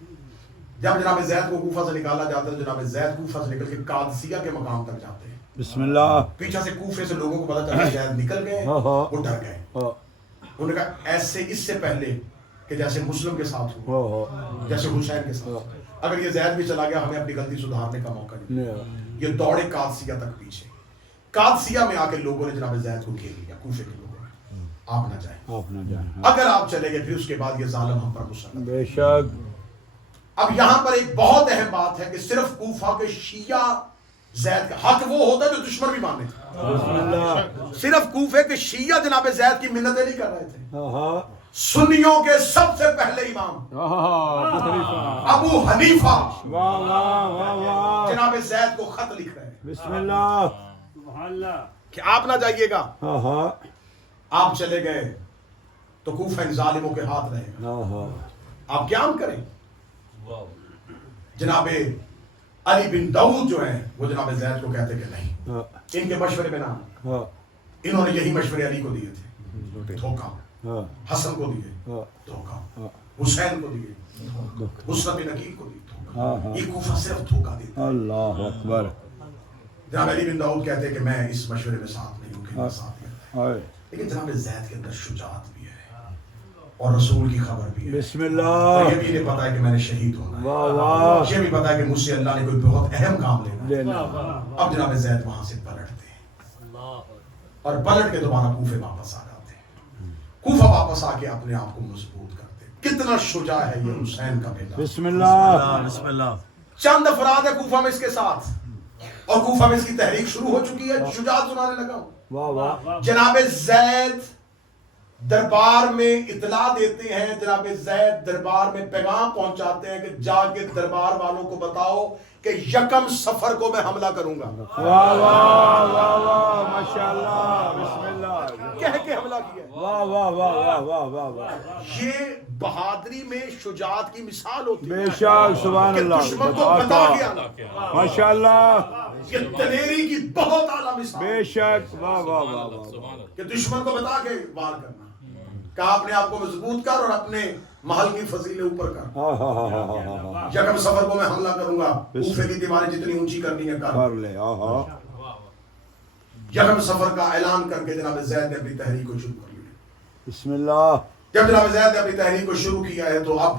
جب جناب زید کو کوفہ سے نکالا جاتا ہے, جناب زید کوفہ سے نکل کے قادسیہ کے مقام تک جاتے ہیں. بسم اللہ. پیچھے سے کوفے سے لوگوں کو پتا چلا زید نکل گئے, وہ ڈر گئے. انہوں نے کہا ایسے اس سے پہلے کہ جیسے مسلم کے ساتھ ہوا, جیسے حسین کے ساتھ, اگر یہ زید بھی چلا گیا ہمیں اپنی غلطی سدھارنے کا موقع نہیں. یہ دوڑے قادسیہ تک پیچھے. قادسیہ میں آ کے لوگوں نے جناب زید کو گھیر لیا, کوفے کے لوگوں نے. آپ نہ جائیں, اگر آپ چلے گئے پھر اس کے بعد یہ ظالم ہم پر مسلط. بے شک. اب یہاں پر ایک بہت اہم بات ہے کہ صرف کوفہ کے شیعہ زید کا حق وہ ہوتا ہے جو دشمن بھی مانے تھے. صرف کوفے کے شیعہ جناب زید کی منتیں نہیں کر رہے تھے. سنیوں کے سب سے پہلے امام ابو حنیفہ جناب زید کو خط لکھ رہے ہیں. بسم اللہ. کہ آپ نہ جائیے گا, آپ چلے گئے تو کوفہ ان ظالموں کے ہاتھ رہے گا, آپ قیام کریں. جناب علی بن داؤد جو ہیں وہ جناب زید کو کہتے کہ نہیں, ان کے مشورے میں نہ. انہوں نے یہی مشورے علی کو دیے تھے, دھوکہ. حسن کو دیے دھوکہ, حسین کو دیے, حسن بن عقیل کو دیے دھوکہ. یہ کوفہ صرف دھوکہ دیتا. اللہ اکبر. جناب علی بن داؤد کہتے کہ میں اس مشورے میں ساتھ نہیں ہوں, کہ ساتھ نہیں. لیکن جناب زید کے اندر شجاعت بھی ہے اور رسول کی خبر بھی ہے. بسم اللہ. اور یہ بھی انہیں پتا ہے کہ میں نے شہید ہونا ہے. یہ بھی پتا ہے کہ مجھ سے اللہ نے کوئی بہت اہم کام لینا ہے. اب جناب زید وہاں سے پلٹتے ہیں اور پلٹ کے دوبارہ کوفے واپس آ جاتے ہیں. کوفہ واپس آ کے اپنے آپ کو مضبوط کرتے ہیں. کتنا شجاع ہے یہ حسین کا بیٹا. بسم اللہ. بسم اللہ. چند افراد ہے کوفہ میں اس کے ساتھ, اور کوفہ میں اس کی تحریک شروع ہو چکی ہے. شجاعت سنانے لگا ہوں. واہ واہ. جناب زید دربار میں اطلاع دیتے ہیں, جناب زید دربار میں پیغام پہنچاتے ہیں کہ جا کے دربار والوں کو بتاؤ کہ 1 صفر کو میں حملہ کروں گا. واہ واہ واہ واہ ماشاءاللہ. بسم اللہ. کہہ کے حملہ کیا. واہ واہ واہ واہ واہ واہ واہ. یہ بہادری میں شجاعت کی مثال ہوتی ہے. بے شک سبحان کہ اللہ. دشمن کو بتا کے آنا. ماشاءاللہ. یہ دلیری کی بہت اعلیٰ مثال. بے شک. واہ واہ واہ واہ. کہ دشمن کو بتا کے وار کرنا. کہا اپنے آپ کو مضبوط کر اور اپنے محل کی فضیلے اوپر کر. 1 صفر کو میں حملہ کروں گا. کوفے کی دیواریں جتنی اونچی کرنی ہے کر لے. 1 صفر کا اعلان کر کے جناب زید نے اپنی تحریک کو شروع کر لیا. بسم اللہ. جب جناب زید نے اپنی تحریک کو شروع کیا ہے تو اب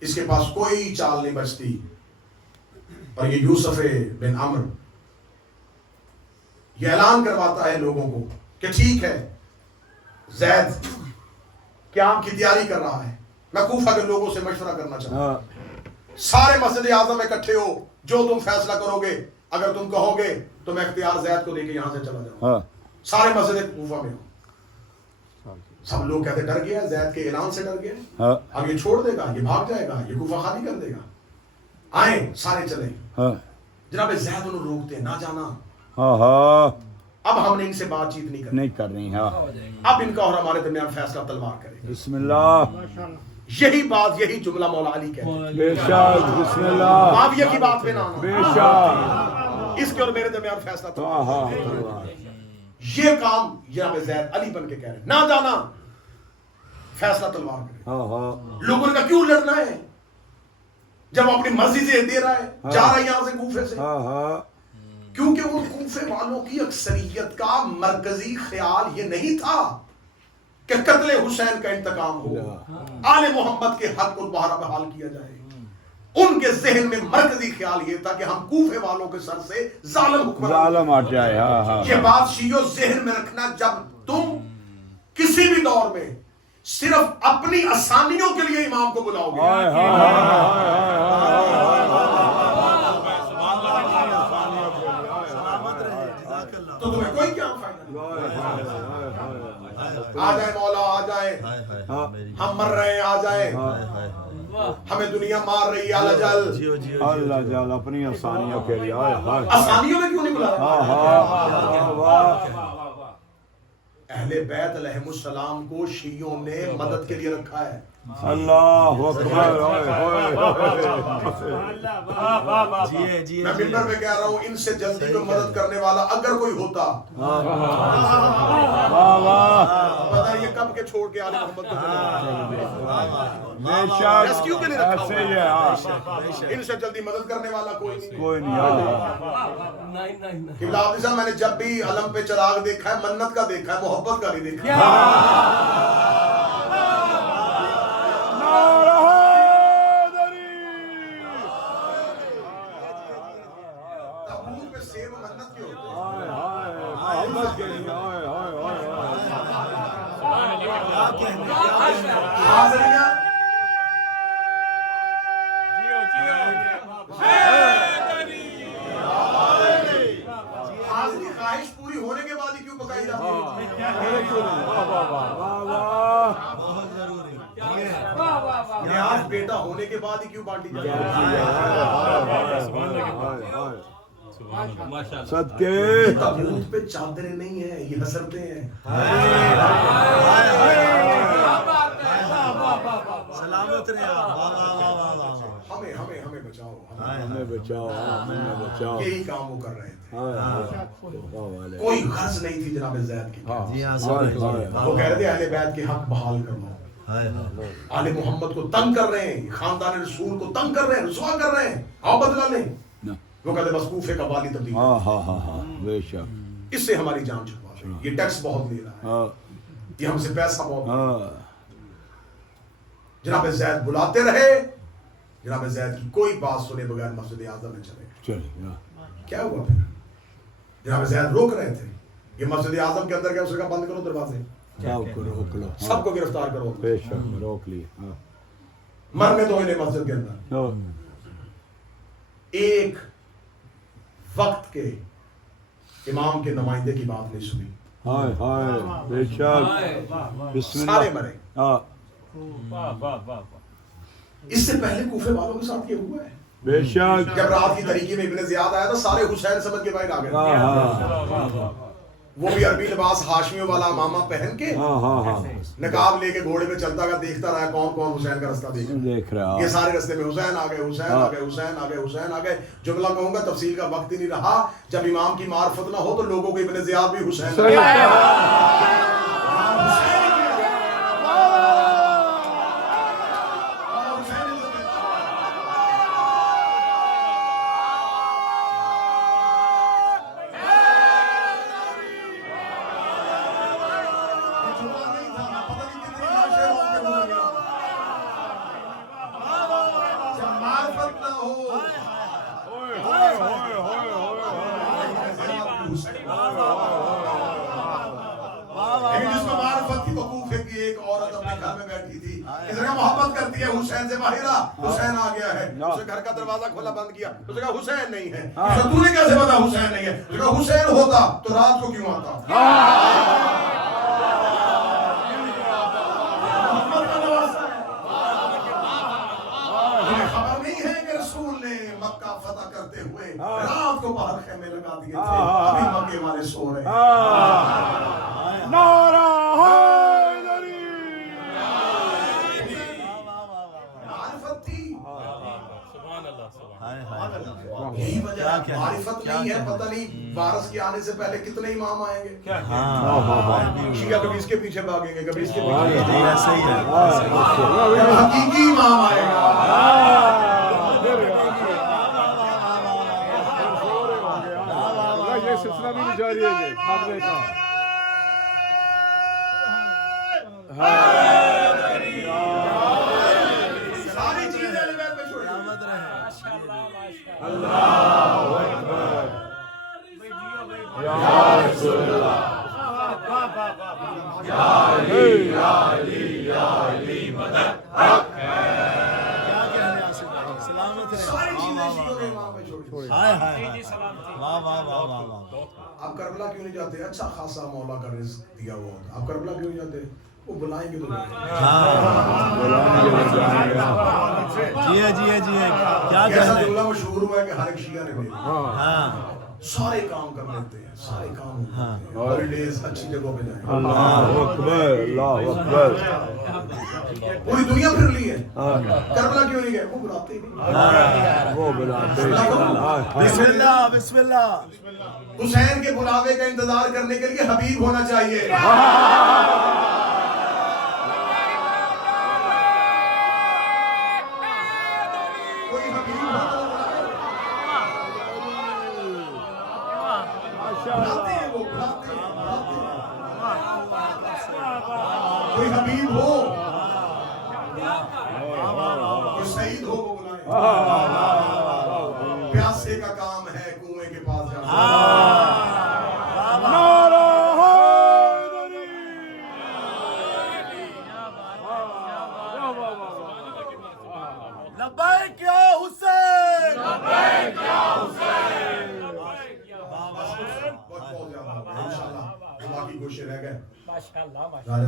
اس کے پاس کوئی چال نہیں بچتی. اور یہ یوسف بن عمر یہ اعلان کرواتا ہے لوگوں کو کہ ٹھیک ہے, زید قیام کی تیاری کر رہا ہے, میں کوفہ کے لوگوں سے مشورہ کرنا چاہتا ہوں. سارے مسجد اعظم میں اکٹھے ہو, جو تم فیصلہ کرو گے, اگر تم کہو گے تو میں اختیار زید کو دے کے یہاں سے چلا جاؤں. سارے مسجد کوفہ میں ہو. سب لوگ کہتے ڈر گیا, زید کے اعلان سے ڈر گیا, اب یہ چھوڑ دے گا, یہ بھاگ جائے گا, یہ کوفہ خالی کر دے گا. آئیں سارے چلیں. جناب زید انہوں روکتے نہ جانا, اب ہم نے ان سے بات چیت نہیں کرنی. نہیں کرنی. اب ان کا اور ہمارے درمیان فیصلہ تلوار کرے. بسم اللہ. یہی بات یہی جملہ مولا علی کہتے ہیں بے شک بسم اللہ معاویہ کی بات پہ نہ آنا بے شک اس کے اور میرے درمیان فیصلہ تھا ہاں ہاں یہ کام جناب زید علی بن کے کہہ رہے ہیں نہ جانا فیصلہ تلوار کرے ہاں ہاں لوگوں کا کیوں لڑنا ہے جب اپنی مرضی سے دے رہا ہے جا رہا ہے یہاں سے کوفے سے ہاں ہاں کیونکہ وہ کوفے والوں کی اکثریت کا مرکزی خیال یہ نہیں تھا کہ قتل حسین کا انتقام ہو آل محمد کے حق کو دوبارہ بحال کیا جائے ان کے ذہن میں مرکزی خیال یہ تھا کہ ہم کوفے والوں کے سر سے ظالم حکمران ظالم ہٹ جائے ہاں ہاں یہ بات شیعو ذہن میں رکھنا جب تم کسی بھی دور میں صرف اپنی آسانیوں کے لیے امام کو بلاؤ گے ہائے ہائے تو تمہیں کوئی کیا فائدہ آ جائے مولا آ جائے ہم مر رہے ہیں آ جائے ہمیں دنیا مار رہی ہے اللہ جل اپنی آسانیوں کے لیے آسانیوں میں کیوں نہیں بلا اہل بیت علیہ السلام کو شیعوں نے مدد کے لیے رکھا ہے اللہ اکبر میں ممبر پہ کہہ رہا ہوں ان سے جلدی کو مدد کرنے والا اگر کوئی ہوتا پتہ یہ کب کے چھوڑ کے آل محمد کو ریسکیو کے لیے رکھا ہوا ان سے جلدی مدد کرنے والا کوئی نہیں قبلہ حافظ صاحب میں نے جب بھی علم پہ چراغ دیکھا ہے منت کا دیکھا ہے محبت کا نہیں دیکھا تابوت پہ سیب و منت کے ہوتے حاضریاں حاضری خواہش پوری ہونے کے بعد ہی کیوں پکائی جاتی ہے نیاز بیٹا ہونے کے بعد ہی کیوں بانٹی جاتی ہے صدقے تابوت پہ چادریں نہیں ہیں یہ حسرتیں ہیں سلامت رہا ہمیں بچاؤ ہمیں بچاؤ ہمیں بچاؤ یہی کام وہ کر رہے تھے کوئی غرض نہیں تھی جناب زید کی وہ کہہ رہے تھے اہل بیت کے حق بحال کرنا آل محمد کو تنگ کر رہے ہیں خاندان رسول کو تنگ کر رہے ہیں رسوا کر رہے ہیں آؤ بدلا لیں وہ کہتے بس کوفے کا والی تبدیل بے شک اس سے ہماری جان چھپا رہے ہیں یہ ٹیکس بہت لے رہا ہے یہ ہم سے پیسہ بہت جناب زید بلاتے رہے جناب زید کی کوئی بات سنے بغیر مسجد اعظم میں چلے کیا ہوا پھر جناب زید روک رہے تھے یہ مسجد اعظم کے اندر گیا اس نے کہا بند کرو دروازے سب کو گرفتار کرو بے شک روک لی مرنے دو انہیں مسجد کے اندر ایک وقت کے امام کے نمائندے کی بات نہیں سنی ہائے ہائے بے شک بسم سارے اللہ مرے اس سے پہلے کوفے والوں کے ساتھ یہ ہوا ہے بے شک جب رات کی طریقے میں ابن زیاد آیا تھا سارے حسین سمجھ کے باہر آ گئے وہ بھی عربی لباس ہاشمیوں والا امامہ پہن کے نقاب لے کے گھوڑے پہ چلتا گیا دیکھتا رہا کون کون حسین کا رستہ دیکھ رہا یہ سارے رستے میں حسین آ گئے حسین آ گئے حسین آ گئے حسین آ گئے جملہ کہوں گا تفصیل کا وقت ہی نہیں رہا جب امام کی معرفت نہ ہو تو لوگوں کو ابن زیاد بھی حسین محبت کرتی ہے حسین سے باہرہ حسین آ گیا ہے اسے گھر کا دروازہ کھولا بند کیا اسے کہا حسین نہیں ہے تو نے کیسے پتا حسین نہیں ہے اسے کہا حسین ہوتا تو رات کو کیوں آتا خبر نہیں ہے کہ رسول نے مکہ فتح کرتے ہوئے رات کو باہر خیمے لگا دیے تھے ابھی مکے والے سو رہے معرفت نہیں ہے، پتہ نہیں وارث کے آنے سے پہلے کتنے امام آئیں گے. شیعہ کبھی اس کے پیچھے بھاگیں گے، کبھی اس کے پیچھے. ایسا ہی ہے. جب حقیقی امام آئے گا یہ سلسلہ بھی جاری ہے بھاگنے کا. ساری چیزیں علی بیت پہ چھوڑیں. اللہ اکبر یا رسول اللہ یا علی یا علی یا علی مدد حق ہے. ساری چیزیں شیعوں نے امام پہ چھوڑی. آپ کربلا کیوں نہیں جاتے؟ اچھا خاصا مولا کا رزق دیا ہوا ہوتا. آپ کربلا کیوں نہیں جاتے؟ وہ بلائیں گے تو کیسا جملہ مشہور ہوا ہے کہ ہر ایک شیعہ نے بھیجا. سارے کام کر لیتے ہیں، سارے کام ہالیڈیز اچھی جگہوں پہ جائیں. اللہ اکبر اللہ اکبر. پوری دنیا پھر لی ہے، کربلا کیوں نہیں گئے؟ وہ بلاتے ہی نہیں. وہ بلاتے بسم اللہ بسم اللہ. حسین کے بلاوے کا انتظار کرنے کے لیے حبیب ہونا چاہیے. کوئی حبیب ہو تو بلاتے ہیں، وہ بلاتے ہیں. کوئی حبیب ہو، کوئی سعید ہو، وہ بلائیں. پیاسے کا کام ہے کنویں کے پاس جانا. لبیک یا حسین. باقی کوشش رہ گئے.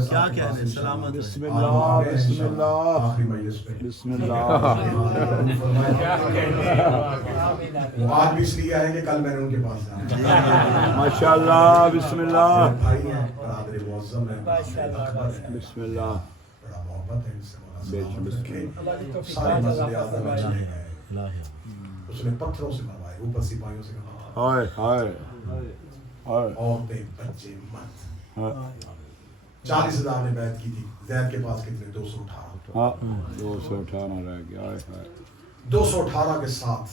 کیا کہنے سلامت. بسم اللہ بسم اللہ آخری مجلس پہ بسم اللہ. وہ آج بھی اس لیے آئے کہ کل میں نے ان کے پاس جانا. ماشاءاللہ بسم اللہ بھائی ہیں، برادر معظم ہیں، اکبر ہیں، بسم اللہ. بڑا محبت ہے ان سے. بسم سارے مسئلے آدم میں چلے گئے. اس نے پتھروں سے بھروائے، اوپر سپاہیوں سے کہا ہائے ہائے ہائے. عورتیں بچے مرد. ہاں 40,000 نے بیعت کی تھی. زید کے پاس کتنے؟ 218. ہاں 218 رہ گیا. ہائے ہائے. 218 کے ساتھ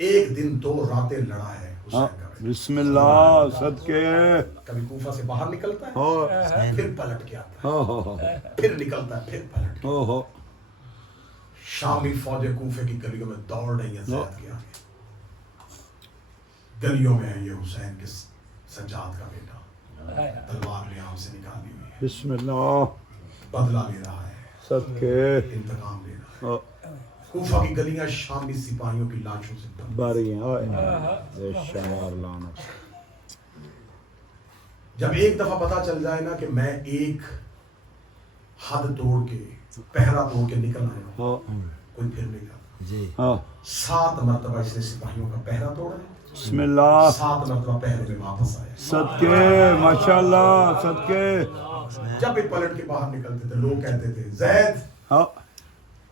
ایک دن 2 راتیں لڑا ہے حسین کا. بسم اللہ صدقے. کبھی کوفہ سے باہر نکلتا ہے، ہاں پھر پلٹ کے آتا ہاں ہاں ہے، پھر نکلتا ہے، پھر پلٹ کے. ہاں. شامی فوجیں کوفے کی گلیوں میں دوڑ رہی ہیں زید کے آگے. گلیوں میں ہے یہ حسین کے سجاد کا بیٹا، تلوار لیام سے نکالی ہوئی ہے، بسم اللہ بدلہ لے رہا ہے، صدقے. انتقام لے رہا ہے. کوفہ کی گلیاں شامی سپاہیوں کی لاشوں سے بھری. باری ہیں. ہائے شمار لعنت. جب ایک دفعہ پتا چل جائے نا کہ میں ایک حد توڑ کے پہرا توڑ کے نکل آیا ہوں، کوئی پھر نہیں کرتا. جی 7 مرتبہ اس نے سپاہیوں کا پہرا توڑا ہے، بسم اللہ 7 مرتبہ پہرے میں واپس آیا. صدقے. ماشاءاللہ صدقے. جب بھی پلٹ کے باہر نکلتے تھے لوگ کہتے تھے زید ہاں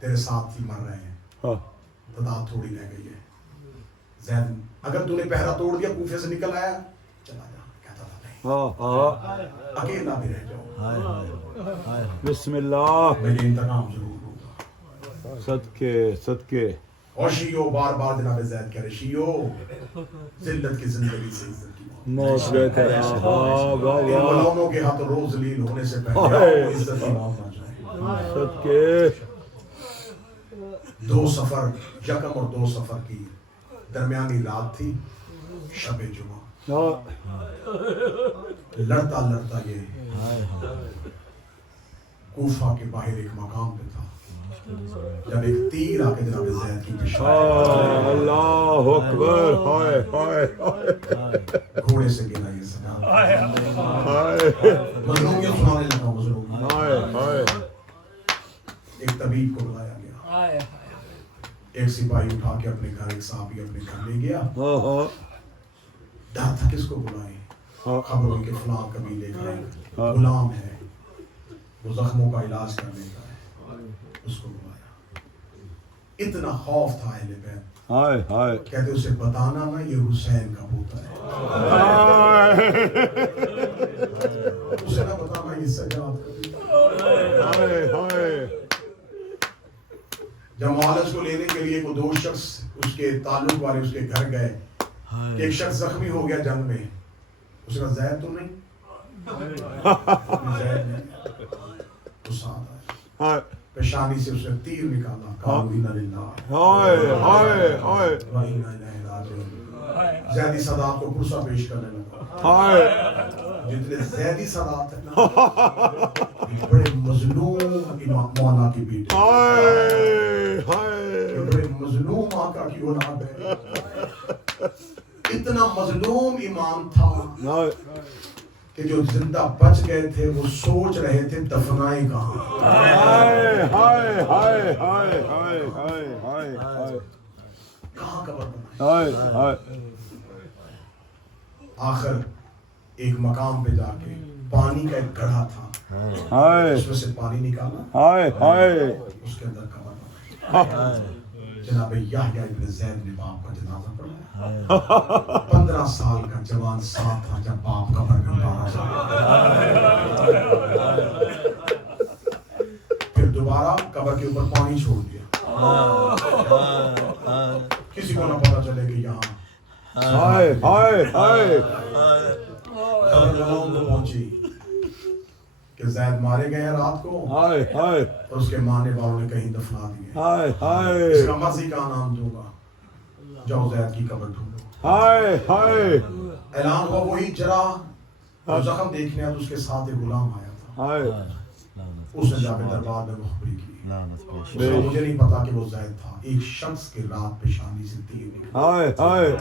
تیرے ساتھ ہی مر رہے ہیں، ہاں تعداد تھوڑی رہ گئی ہے. زید اگر تو نے پہرا توڑ دیا کوفے سے نکل آیا چلا جا. کہتا تھا نہیں، ہاں ہاں. اکیلا بھی رہ جاؤ، بسم اللہ مجھے انتقام ضرور ہوگا. صدقے صدقے. اور شیعو بار بار جناب زید کہہ رہے شیعو ذلت کی زندگی سے عزت کی موت. موت بہتر ہے. واہ واہ ان واہ. ملونوں کے ہاتھ روز ذلیل ہونے سے پہلے آپ کو عزت کی موت نہ چاہیے. صدقے. 2 سفر یکم اور 2 سفر کی درمیانی رات تھی، شب جمعہ. ہاں لڑتا لڑتا یہ کوفہ کے باہر ایک مقام پہ تھا، جب ایک تیر آ کے جناب زید کی پیشانی اللہ اکبر. ہائے ہائے ہائے. گھوڑے سے گرا یہ سجاد. ہائے مظلوم کیوں سنانے لگا مظلوم. ہائے ہائے. ایک طبیب کو بلایا گیا، ایک سپاہی اٹھا کے اپنے گھر، ایک صحابی اپنے گھر لے گیا. ہاں ہاں ڈر تھا کس کو بلائیں، ہاں. خبر ہوئی کہ فلاں قبیلے کا ایک غلام ہے، وہ زخموں کا علاج کرنے کا ہے، اس کو بلایا. اتنا خوف تھا اہل بیت ہائے ہائے کہتے اسے بتانا نا یہ حسین کا پوتا ہے، اسے نہ بتانا یہ سجاد کا پوتا ہائے ہائے جب معالج کو لینے کے لیے وہ دو شخص اس کے تعلق والے اس کے گھر گئے کہ ایک شخص زخمی ہو گیا جنگ میں، اس نے کہا زید تو نہیں، زید نہیں، اسامہ ہے، پیشانی سے اس نے تیر نکالا، کہا اِنَّا لِلَّهِ ہائے ہائے ہائے وَإِنَّا إِلَيْهِ رَاجِعُونَ، زیدی صدات کو پرسہ پیش کرنے لگا، ہائے جتنے زیدی صدات ہیں نا بڑے مظلوم مولا کی بیٹے، ہائے ہائے بڑے مظلوم آقا کی اولاد ہے، اتنا مظلوم امام تھا کہ جو زندہ بچ گئے تھے وہ سوچ رہے تھے دفنائے کہاں، ہائے ہائے ہائے ہائے ہائے ہائے ہائے ہائے کہاں قبر بنائے۔ ہائے ہائے آخر ایک مقام پہ جا کے پانی کا ایک گڑھا تھا، ہائے اس میں سے پانی نکالا، ہائے ہائے اس کے اندر قبر بنائی۔ جناب یحییٰ ابن زید نے باپ کا جنازہ پڑھایا، 15 سال کا جوان ساتھ تھا جب باپ قبر میں اتارا جاتا، پھر دوبارہ قبر کے اوپر پانی چھوڑ دیا، کسی کو نہ پتا چلے کہ یہاں ہائے ہائے ہائے خبر لوگوں کو پہنچی کہ زید مارے گئے ہیں رات کو، ہائے ہائے اور اس کے ماننے والوں نے کہیں دفنا دیے، ہائے ہائے اس کا مرضی کا نام دوں گا، جاؤ زید کی قبر ڈھونڈو۔ ہائے ہائے اعلان ہوا وہی جراح جو زخم دیکھنے آیا تو اس کے ساتھ ایک غلام آیا تھا، ہائے اس نے جا کے دربار میں مخبری کی، اس نے مجھے نہیں پتا کہ وہ زید تھا، ایک شخص کے رات پیشانی سے تیر نکلا، ہائے ہائے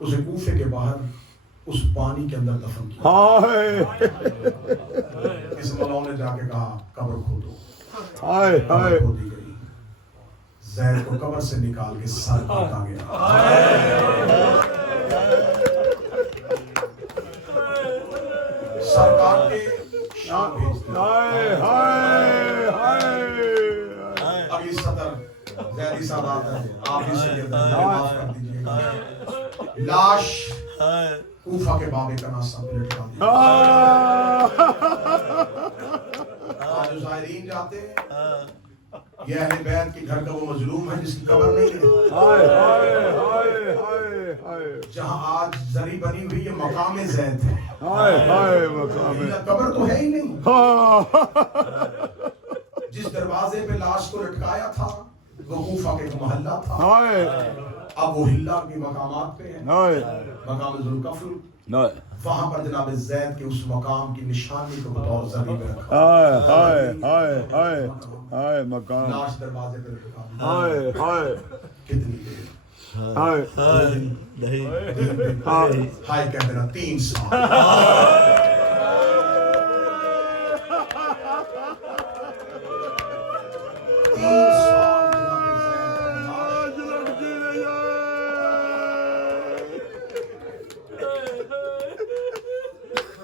اسے کوفے کے باہر اس پانی کے اندر دفن کیا۔ ہائے اس مولوں نے جا کے کہا قبر کھودو، ہائے قبر ہائے کھودی گئی، زید کو قبر سے نکال کے سر کاٹا گیا، سر کاٹ کے شام بھیج دیا۔ ہائے ہائے ہائے اگلی سطر زیدی سادات ہے، آپ ہی سید ہیں، معاف کر دیجئے گا۔ لاش کوفہ کے باب کناسہ پہ لٹکا دی، آج جو زائرین جاتے ہیں یہ اہل بیت کے گھر کا وہ مظلوم ہے جس کی قبر نہیں ہے، ہائے ہائے ہائے ہائے ہائے جہاں آج زری بنی ہوئی یہ مقام زید ہے، ہائے ہائے مقام ان کا قبر تو ہے ہی نہیں، ہائے جس دروازے پہ لاش کو لٹکایا تھا وہ کوفہ کے ایک محلہ تھا، ہائے اب وہ ہلہ کے مقامات پہ ہے، ہائے مقام ذوالکفر، ہائے وہاں پر جناب زید کے اس مقام کی نشانی کو بطور زری میں رکھا، ہائے ہائے ہائے ہائے ہائے مقام لاش دروازے پہ لٹکا دی، ہائے ہائے کتنی دیر، ہائے ہائے کہہ دینا 3 سال،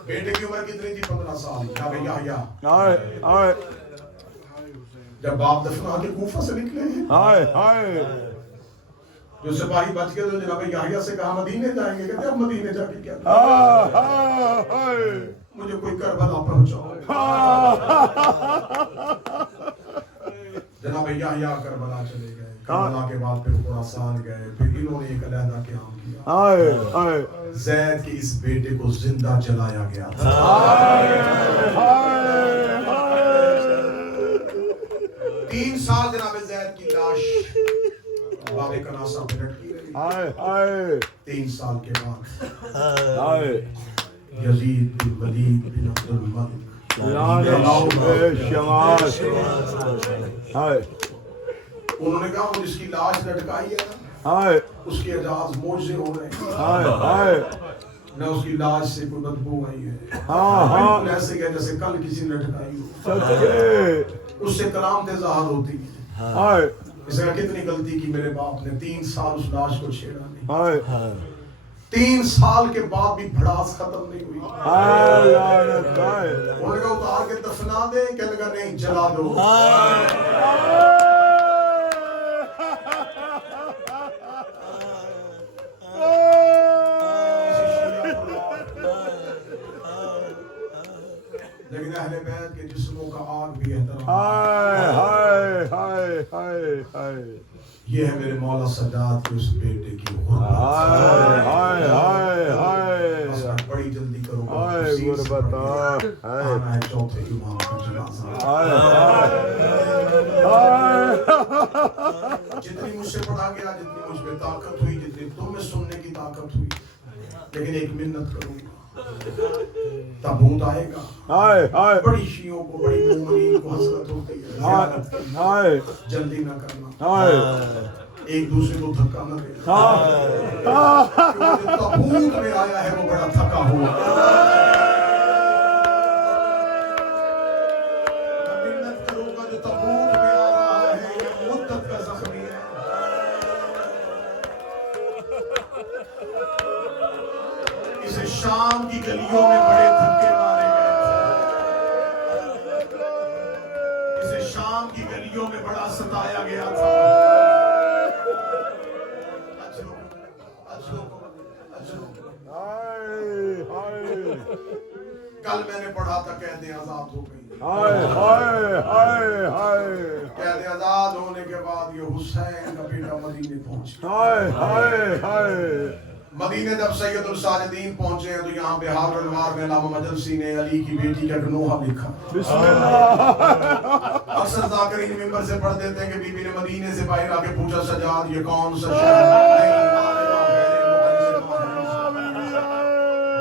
بیٹے کی عمر کتنی تھی؟ 15 سال، جناب یحییٰ ہائے ہائے جب باپ دفنا کے کوفہ سے نکلے ہیں، ہائے ہائے جو سپاہی بچ گئے تو جناب یحییٰ سے کہا مدینے جائیں گے، کہتے اب مدینے جا کے کیا، ہائے مجھے کوئی کربلا پہنچاؤ، جناب یحییٰ کربلا چلے گئے، کربلا کے بعد پھر خراسان گئے، پھر انہوں نے ایک علیحدہ قیام کیا، ہائے ہائے زید کے اس بیٹے کو زندہ جلایا گیا تھا، 3 سال جناب زید کی لاش باب کناسہ پہ لٹکی رہی، ہائے ہائے 3 سال کے بعد ہائے یزید بن ولید بن عبد الملک شمال ہائے انہوں نے کہا وہ جس کی لاش لٹکائی ہے نا ہائے اس کے اعجاز معجزے ہو رہے ہیں، ہائے ہائے نہ اس کی لاش سے کوئی بدبو آئی ہے، ہاں ہاں بالکل ایسے کہ جیسے کل کسی نے لٹکائی ہو، سچے اس سے کرامتیں ظاہر ہوتی ہیں، ہائے اس نے کتنی غلطی کی میرے باپ نے، 3 سال اس لاش کو چھیڑا نہیں، ہائے 3 سال کے بعد بھی بھڑاس ختم نہیں ہوئی، ہائے لعنت ہائے انہوں نے کہا اتار کے دفنا دے، کہنے لگا نہیں جلا دو، لیکن اہل بیت کے جسموں کا آگ بھی احترام. ہائے ہائے ہائے ہائے ہائے. یہ ہے میرے مولا سجاد کے اس بیٹے کی غربت. ہائے ہائے ہائے ہائے. بس بڑی جلدی کروں گا. ہائے غربت. ہائے آنا ہے چوتھے امام کا جنازہ. ہائے ہائے. جتنی مجھ سے پڑھا گیا، جتنی مجھ میں طاقت ہوئی، جتنی تم میں سننے کی طاقت ہوئی، لیکن ایک منت کروں گا. تابوت آئے گا. ہائے ہائے. بڑی شیعوں کو، بڑی مومنین کو حسرت ہوتی ہے. زیارت ہائے جلدی نہ کرنا. ہائے. ایک دوسرے کو دھکا نہ دینا. ہاں. کیونکہ جو تابوت میں آیا ہے وہ بڑا تھکا ہوا ہے. میں منت کروں گا جو تابوت میں آ رہا ہے یہ مدت کا زخمی ہے. اسے شام کی گلیوں میں بڑے دھکے مارے گئے تھے. اسے شام کی گلیوں میں بڑا ستایا گیا تھا. کل میں نے پڑھا تھا قید آزاد ہو گئی. ہائے ہائے ہائے ہائے. قید آزاد ہونے کے بعد یہ حسین کا بیٹا مدینے پہنچا. ہائے ہائے ہائے. مدینے جب سید الساجدین پہنچے ہیں تو یہاں بہار الوار میں علامہ مجلسی نے علی کی بیٹی کا نوحہ لکھا. بسم اللہ. اکثر ذاکرین ممبر سے پڑھ دیتے ہیں کہ بی بی نے مدینے سے باہر آ کے پوچھا سجاد یہ کون سا شہر.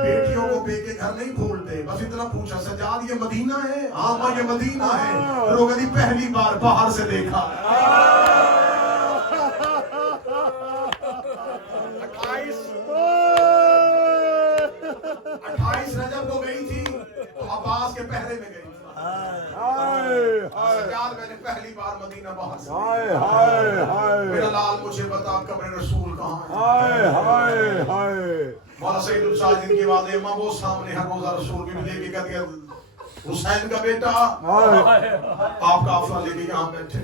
بیٹیوں کو بے کے گھر نہیں بھولتے، بس اتنا پوچھا سجاد یہ مدینہ ہے؟ ہاں ماں یہ مدینہ ہے. لوگوں نے پہلی بار باہر سے دیکھا. 28 رجب کو گئی تھی تو عباس کے پہرے میں گئی تھی. سجاد میں نے پہلی بار مدینہ باہر سے دیکھا. میرا لال مجھے بتا قبر رسول کہاں ہے؟ مولا سید الساجدین کی واضح ماں وہ سامنے ہر روزہ رسول بھی لے کے کہتے ہیں حسین کا بیٹا آپ کا افلا لے کے یہاں بیٹھے.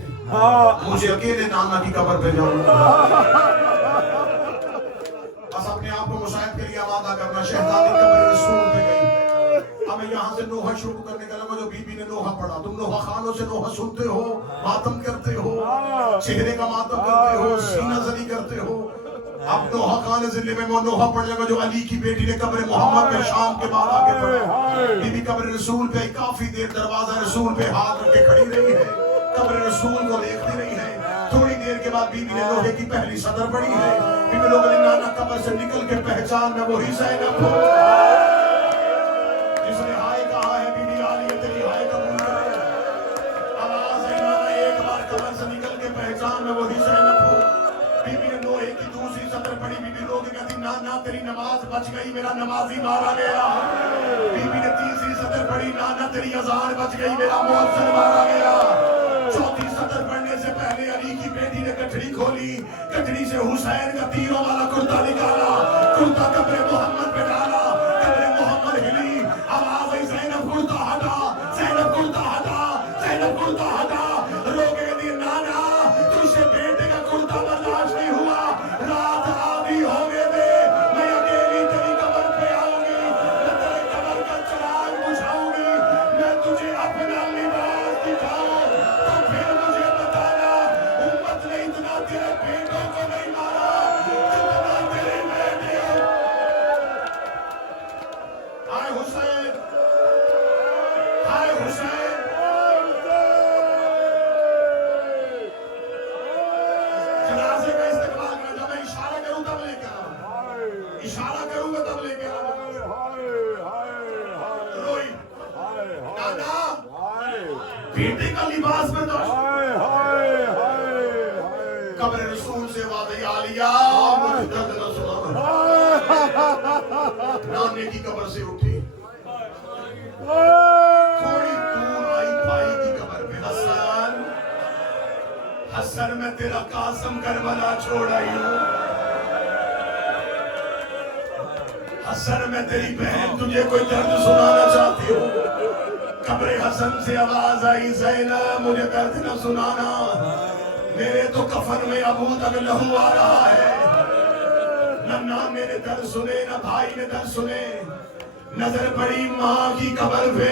مجھے اکیلے نانا کی قبر پہ جاؤں. بس اپنے آپ کو مشاہد کے لیے آمادہ کرنا. شہزادی قبر رسول پہ گئی. اب میں یہاں سے نوحہ شروع کرنے کا لگا جو بی بی نے نوحہ پڑھا. تم نوحہ خانوں سے نوحہ سنتے ہو، ماتم کرتے ہو، چہرے کا ماتم کرتے ہو، سینہ زنی کرتے ہو. اب نوحہ خان ضلع میں وہ نوحہ پڑھ لگا جو علی کی بیٹی نے قبر محمد پہ شام کے بعد آگے پڑھا. بی بی قبر رسول پہ کافی دیر دروازہ رسول پہ ہاتھ رکھ کے کھڑی رہی ہے. قبر رسول کو دیکھتی رہی ہے. تھوڑی دیر کے بعد بی بی نے لوہے کی پہلی صدر پڑھی ہے. بی بی لوگوں نے نانا قبر سے نکل کے پہچان میں وہی زینب ہو جس نے ہائے کہا ہے. بی بی عالیہ تیری ہائے قبول کرے. آواز ہے نانا ایک بار قبر سے نکل کے پہچان میں وہی زینب ہو. بی بی نے لوہے کی دوسری صدر پڑھی. بی بی رو کے کہتی نانا تیری نماز بچ گئی، میرا نمازی مارا گیا. بی بی نے تیسری صدر پڑھی. نانا تیری اذان بچ گئی، میرا مؤذن مارا گیا. چوتھی صدر پڑھنے سے پہلے علی کی بیٹی نے گٹھڑی کھولی. گٹھڑی سے حسین کا تیروں والا کرتا نکالا. کرتا قبر محمد پہ ڈالا. قبر محمد ہلی. آواز آئی زینب کرتا ہٹا، زینب کرتا ہٹا، زینب کرتا ہٹا. رو کے کہتی نانا تجھ سے بیٹے کا کرتا برداشت نہیں ہوا. رات آدھی ہو گئے دے میں اکیلی تیری قبر پہ آؤں گی. میں تیرے قبر کا چراغ بجھاؤں گی. میں تجھے اپنا لباس دکھاؤں تو پھر مجھے بتانا امت نے اتنا تیرے بیٹوں کو نہیں مارا جتنا تیرے بیٹے ہو. ہائے حسین، ہائے حسین. جنازے کا استقبال کرنا. جب میں اشارہ کروں تب لے کے آؤں. اشارہ کروں گا تب لے کے آؤں. روئی نانا بیٹے کا لباس برداشت. قبر رسول سے واضح عالیہ مجھے درد نہ سنا. نانے کی قبر سے اٹھی. تھوڑی دور آئی بھائی کی قبر پہ. حسن، حسن میں تیرا قاسم کربلا چھوڑ آئی ہوں. حسن میں تیری بہن تجھے کوئی درد سنانا چاہتی ہوں. قبر حسن سے آواز آئی زینب مجھے درد نہ سنانا، میرے تو کفن میں ابو تک لہو آ رہا ہے. نہ میرے درد سنے نہ بھائی نے درد سنے. نظر پڑی ماں کی قبر پہ.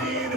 3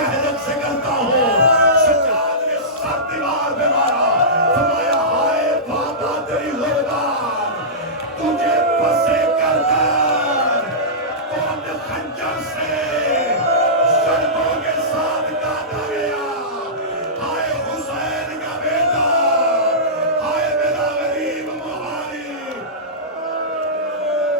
شہرت سے کرتا ہوں